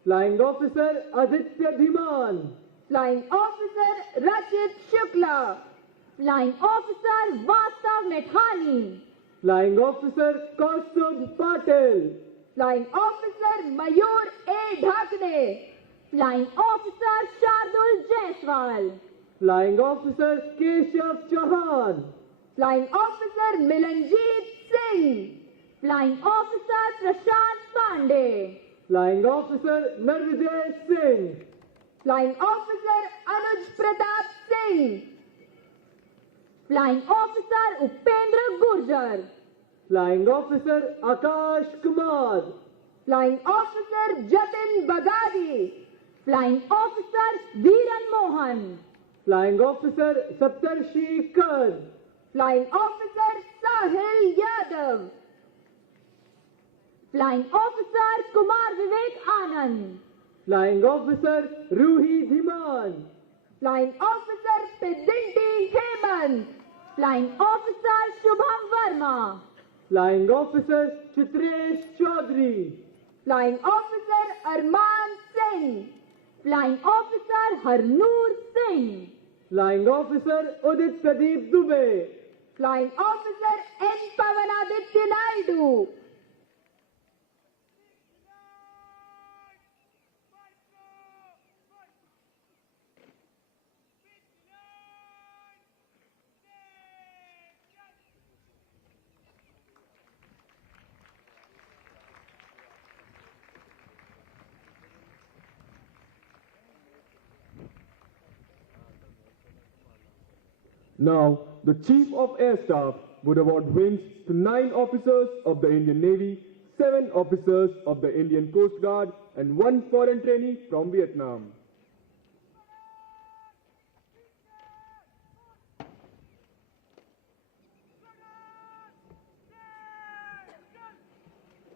Flying Officer Aditya Dhiman. Flying Officer Rachit Shukla. Flying Officer Vastav Methani. Flying Officer Kaustubh Patel. Flying Officer Mayur A. Dhakne. Flying Officer Shardul Jaiswal. Flying Officer Keshav Chauhan. Flying Officer Milanjeet Singh. Flying Officer Prashant Pandey. Flying Officer Narvijay Singh. Flying Officer Anuj Pratap Singh. Flying Officer Upendra Gurjar. Flying Officer Akash Kumar. Flying Officer Jatin Bagadi. Flying Officer Viran Mohan. Flying Officer Saptarshi Kar. Flying Officer Sahil Yadav. Flying Officer Kumar Vivek Anand. Flying Officer Ruhi Dhiman. Flying Officer Pidinti Hemant. Flying Officer Shubham Verma. Flying Officer Chitresh Chaudhary. Flying Officer Arman Singh. Flying Officer Harnoor Singh. Flying Officer Udit Pradeep Dubey. Flying Officer N. Pavanaditya Naidu. Now, the Chief of Air Staff would award wings to 9 officers of the Indian Navy, 7 officers of the Indian Coast Guard, and 1 foreign trainee from Vietnam.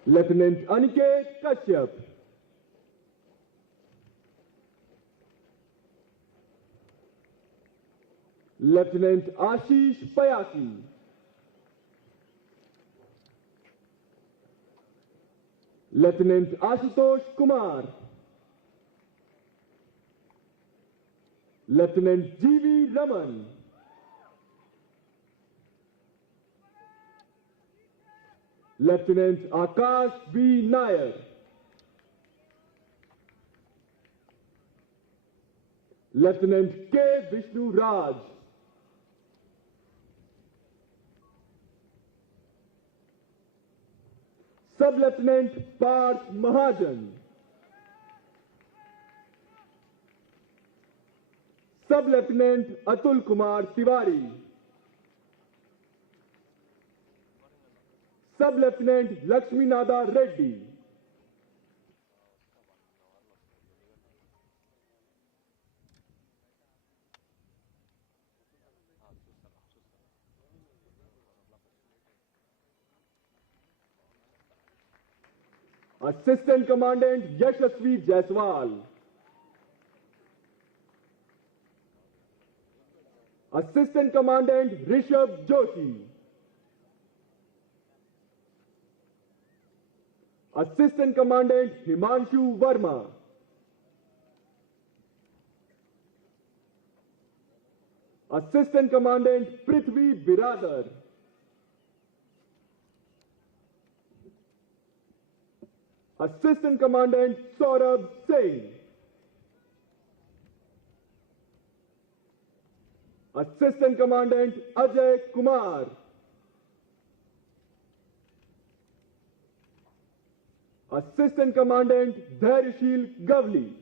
Lieutenant Aniket Kashyap. Lieutenant Ashish Payasi, Lieutenant Ashutosh Kumar, Lieutenant G.V. Raman, Lieutenant Akash B. Nair, Lieutenant K. Vishnu Raj, Sub-Lieutenant Parth Mahajan, Sub-Lieutenant Atul Kumar Tiwari, Sub-Lieutenant Lakshminada Reddy, Assistant Commandant Yashasvi Jaiswal, Assistant Commandant Rishabh Joshi, Assistant Commandant Himanshu Verma, Assistant Commandant Prithvi Biradar, Assistant Commandant Saurabh Singh, Assistant Commandant Ajay Kumar, Assistant Commandant Dhairshil Gavli,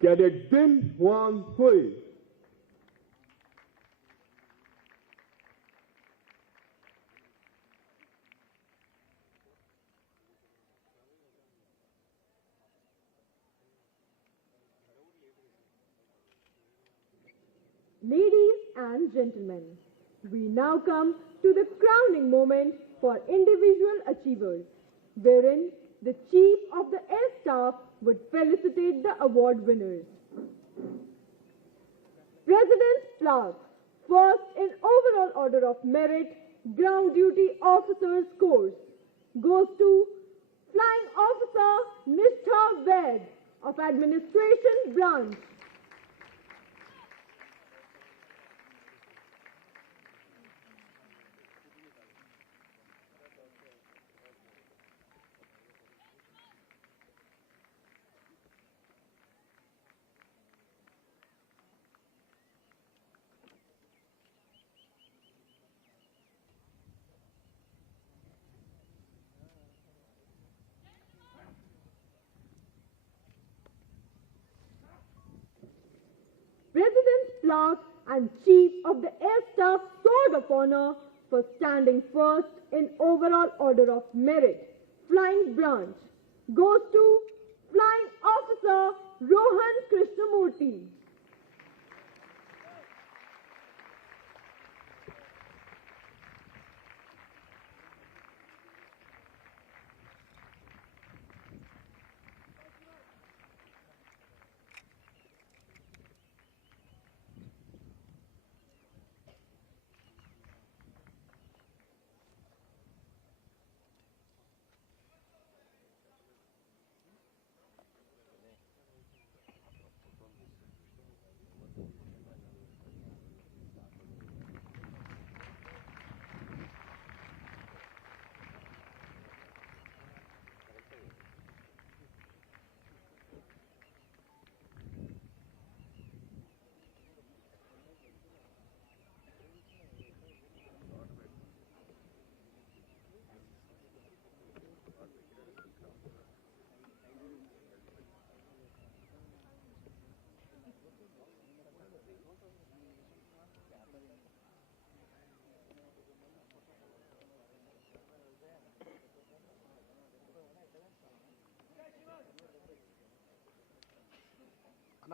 Cadet Din Huang Hui, Ladies and gentlemen, we now come to the crowning moment for individual achievers, wherein the Chief of the Air Staff would felicitate the award winners. President's Plaque, first in overall order of merit, Ground Duty Officers Course, goes to Flying Officer Nishtha Vaid of Administration Branch. President's Plaque and Chief of the Air Staff Sword of Honor for standing first in overall order of merit, Flying Branch, goes to Flying Officer Rohan Krishnamurthy.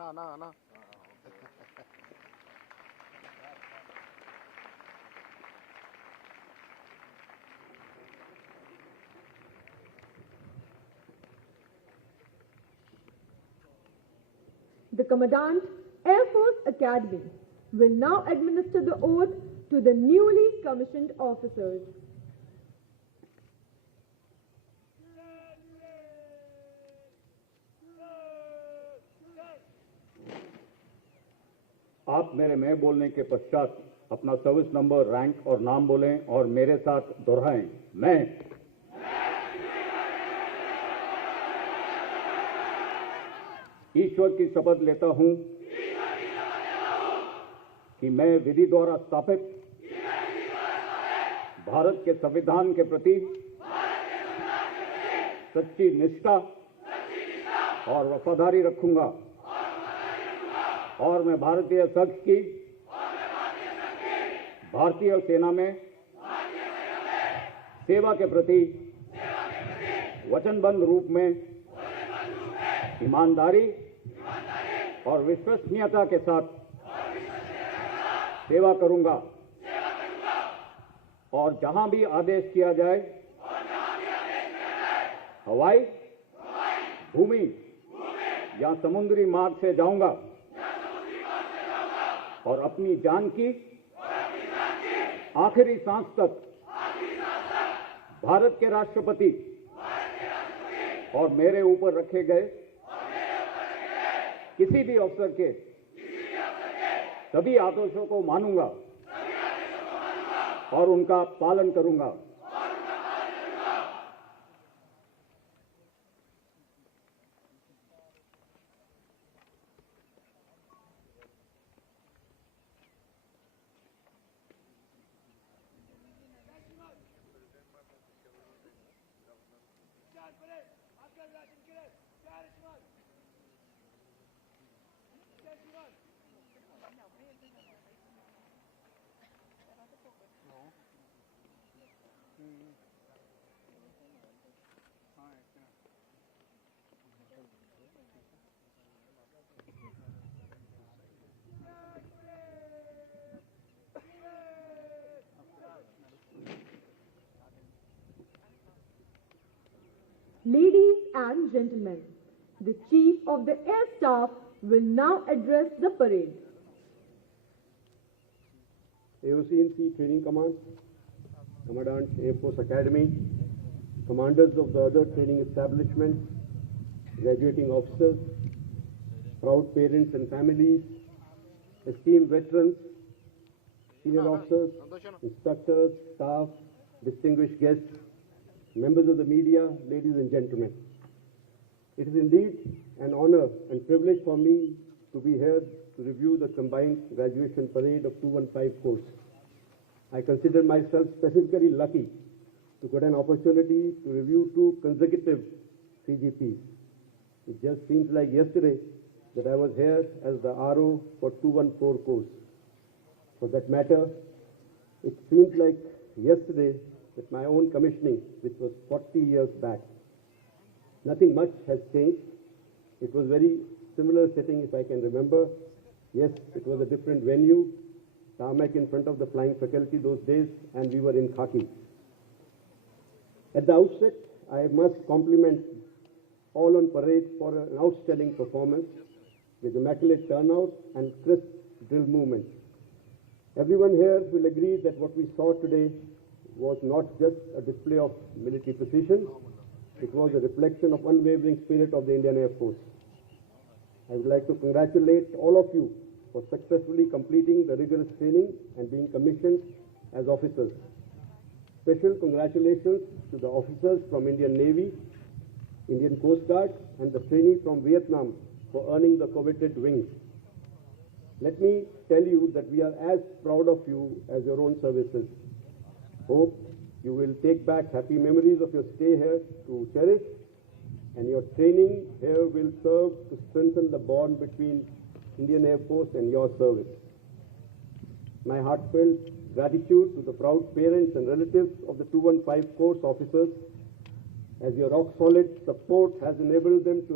Ana. Commandant, Air Force Academy, will now administer the oath to the newly commissioned officers. आप मेरे मैं बोलने के पश्चात अपना service number, rank और नाम बोलें और मेरे साथ दोहराएं। मैं ईश्वर की शपथ लेता हूं कि मैं विधि द्वारा स्थापित भारत के संविधान के प्रति सच्ची निष्ठा और वफादारी रखूंगा और मैं भारतीय संघ की भारतीय सेना में सेवा के प्रति वचनबद्ध रूप में ईमानदारी और विश्वसनीयता के साथ सेवा करूंगा और जहां भी आदेश किया जाए हवाई, भूमि या समुद्री मार्ग से जाऊंगा और अपनी जान की आखिरी सांस तक भारत के राष्ट्रपति और मेरे ऊपर रखे गए किसी भी अफसर के सभी आदेशों को मानूंगा और उनका पालन करूंगा। Ladies and gentlemen, the Chief of the Air Staff will now address the parade. AOCNC Training Command, Commandant Air Force Academy, commanders of the other training establishments, graduating officers, proud parents and families, esteemed veterans, senior officers, instructors, staff, distinguished guests, members of the media, ladies and gentlemen. It is indeed an honor and privilege for me to be here to review the combined graduation parade of 215 course. I consider myself specifically lucky to get an opportunity to review 2 consecutive CGPs. It just seems like yesterday that I was here as the RO for 214 course. For that matter, it seems like yesterday that my own commissioning, which was 40 years back. Nothing much has changed. It was very similar setting, if I can remember. Yes, it was a different venue, tarmac in front of the flying faculty those days, and we were in khaki. At the outset, I must compliment all on parade for an outstanding performance with immaculate turnout and crisp drill movements. Everyone here will agree that what we saw today was not just a display of military precision, it was a reflection of unwavering spirit of the Indian Air Force. I would like to congratulate all of you for successfully completing the rigorous training and being commissioned as officers. Special congratulations to the officers from Indian Navy, Indian Coast Guard, and the trainee from Vietnam for earning the coveted wings. Let me tell you that we are as proud of you as your own services. Hope you will take back happy memories of your stay here to cherish, and your training here will serve to strengthen the bond between Indian Air Force and your service. My heartfelt gratitude to the proud parents and relatives of the 215 course officers, as your rock-solid support has enabled them to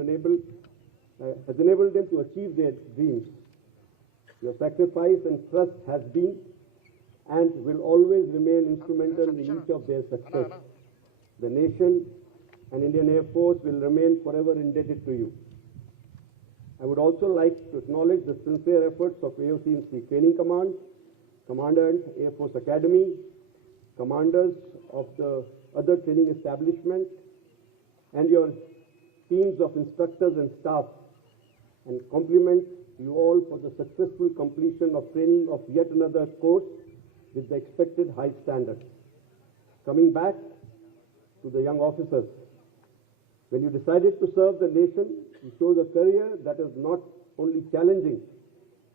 achieve their dreams. Your sacrifice and trust has been and will always remain instrumental in each of their success. The nation and Indian Air Force will remain forever indebted to you. I would also like to acknowledge the sincere efforts of AOCMC Training Command, Commandant Air Force Academy, commanders of the other training establishments, and your teams of instructors and staff, and compliment you all for the successful completion of training of yet another course with the expected high standards. Coming back to the young officers, when you decided to serve the nation, you chose a career that is not only challenging,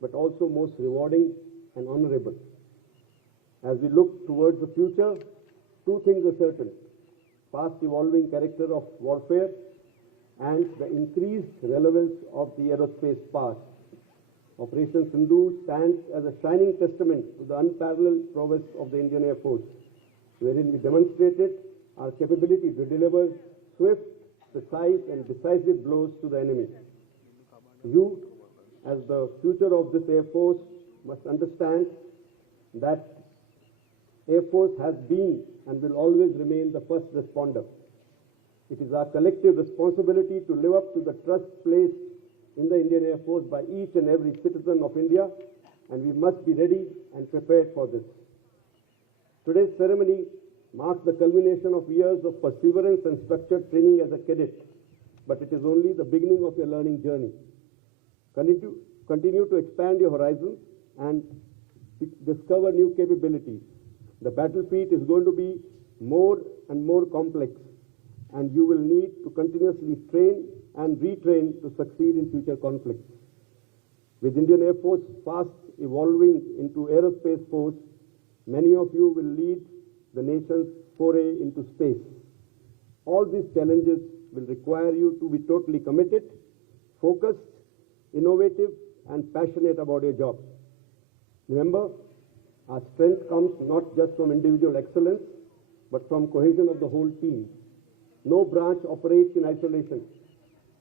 but also most rewarding and honorable. As we look towards the future, two things are certain: fast evolving character of warfare and the increased relevance of the aerospace power. Operation Sindoor stands as a shining testament to the unparalleled prowess of the Indian Air Force, wherein we demonstrated our capability to deliver swift, precise and decisive blows to the enemy. You, as the future of this Air Force, must understand that Air Force has been and will always remain the first responder. It is our collective responsibility to live up to the trust placed in the Indian Air Force by each and every citizen of India, and we must be ready and prepared for this. Today's ceremony marks the culmination of years of perseverance and structured training as a cadet, but it is only the beginning of your learning journey. Continue to expand your horizons and discover new capabilities. The battlefield is going to be more and more complex, and you will need to continuously train and retrain to succeed in future conflicts. With Indian Air Force fast evolving into aerospace force, many of you will lead the nation's foray into space. All these challenges will require you to be totally committed, focused, innovative, and passionate about your job. Remember, our strength comes not just from individual excellence, but from cohesion of the whole team. No branch operates in isolation,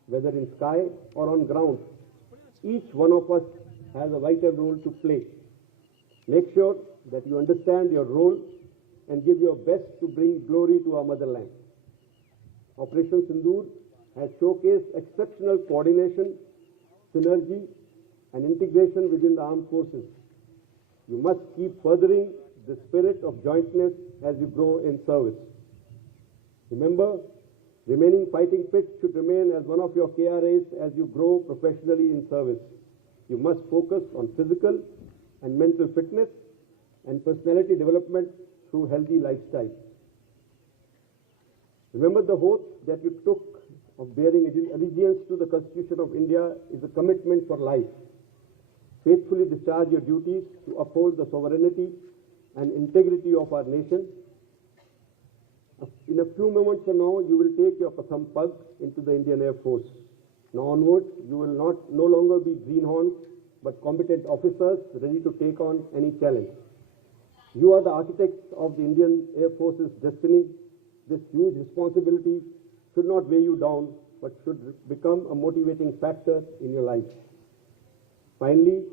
whether in sky or on ground. Each one of us has a vital role to play. Make sure that you understand your role and give your best to bring glory to our motherland. Operation Sindoor has showcased exceptional coordination, synergy, and integration within the armed forces. You must keep furthering the spirit of jointness as you grow in service. Remember, remaining fighting fit should remain as one of your KRAs as you grow professionally in service. You must focus on physical and mental fitness and personality development through healthy lifestyle. Remember, the oath that you took of bearing allegiance to the Constitution of India is a commitment for life. Faithfully discharge your duties to uphold the sovereignty and integrity of our nation. In a few moments from now, you will take your Pratham Pag into the Indian Air Force. Now onwards, you will no longer be greenhorns, but competent officers ready to take on any challenge. You are the architects of the Indian Air Force's destiny. This huge responsibility should not weigh you down, but should become a motivating factor in your life. Finally,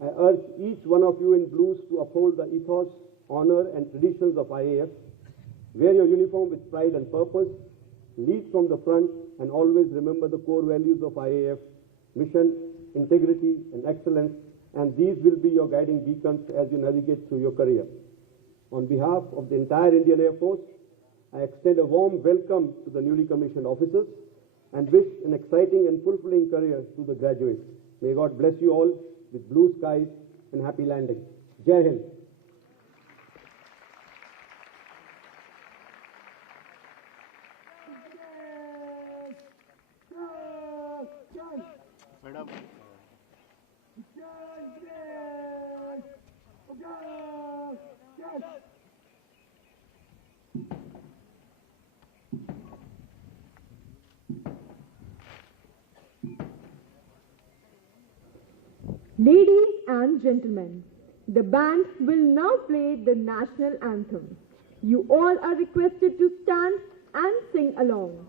I urge each one of you in blues to uphold the ethos, honor, and traditions of IAF. Wear your uniform with pride and purpose, lead from the front, and always remember the core values of IAF: mission, integrity, and excellence, and these will be your guiding beacons as you navigate through your career. On behalf of the entire Indian Air Force, I extend a warm welcome to the newly commissioned officers and wish an exciting and fulfilling career to the graduates. May God bless you all with blue skies and happy landing. Jai Hind. Madam. Ladies and gentlemen, the band will now play the national anthem. You all are requested to stand and sing along.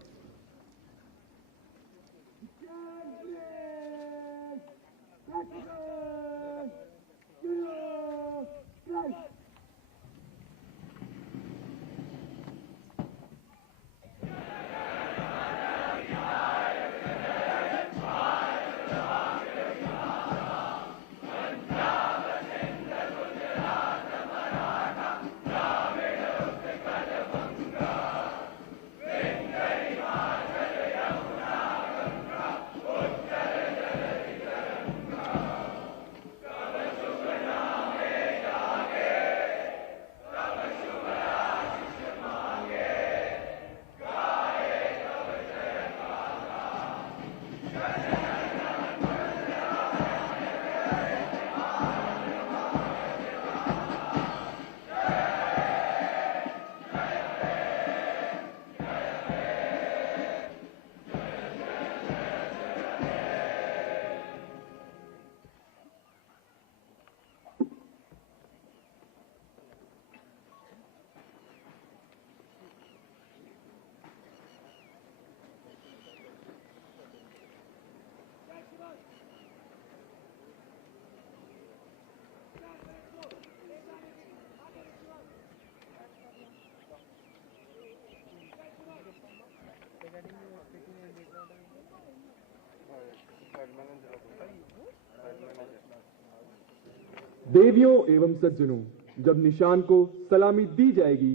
देवियों एवं सज्जनों, जब निशान को सलामी दी जाएगी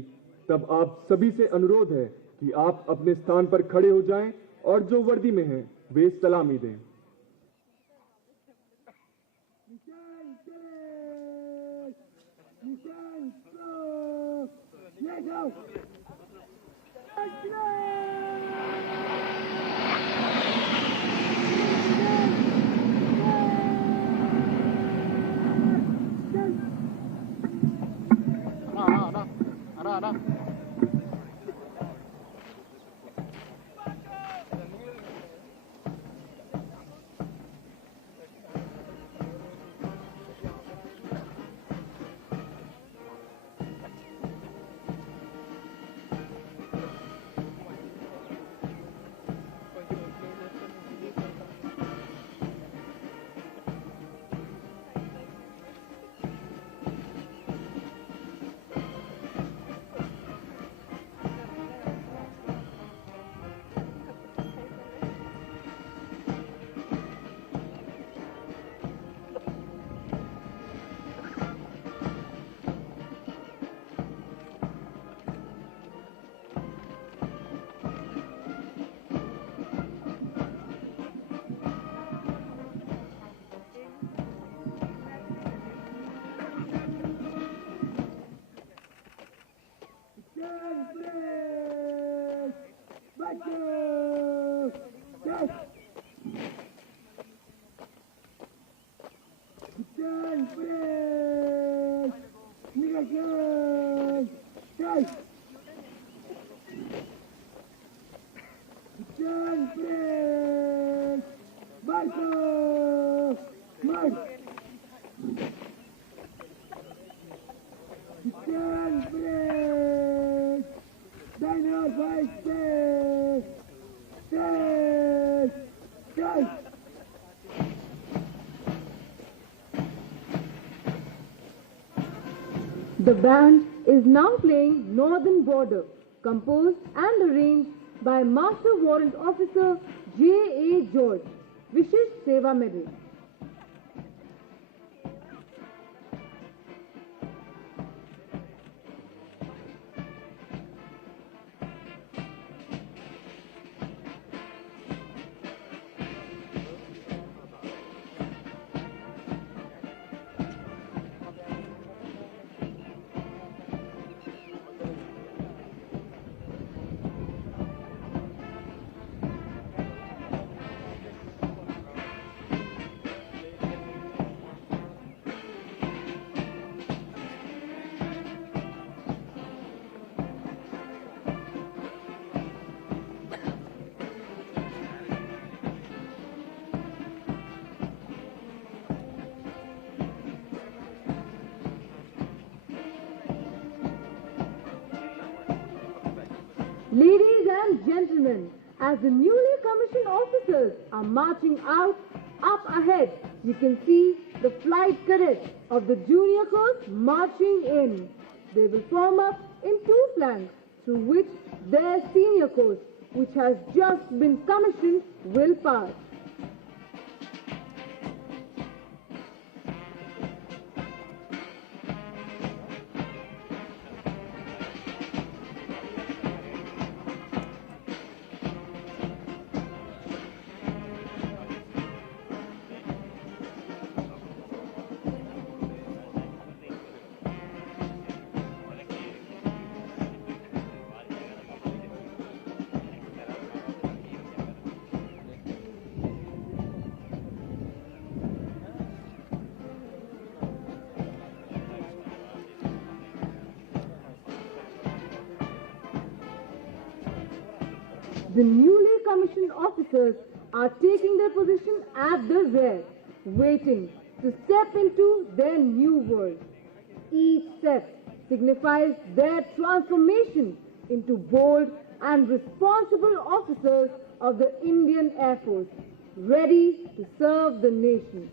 तब आप सभी से अनुरोध है कि आप अपने स्थान पर खड़े हो जाएं और जो वर्दी में हैं वे सलामी दें। The band is now playing Northern Border, composed and arranged by Master Warrant Officer J.A. George, Vishish Seva Medal. Ladies and gentlemen, as the newly commissioned officers are marching out, up ahead, you can see the flight cadets of the junior course marching in. They will form up in two flanks through which their senior course, which has just been commissioned, will pass. The newly commissioned officers are taking their position at the rear, waiting to step into their new world. Each step signifies their transformation into bold and responsible officers of the Indian Air Force, ready to serve the nation.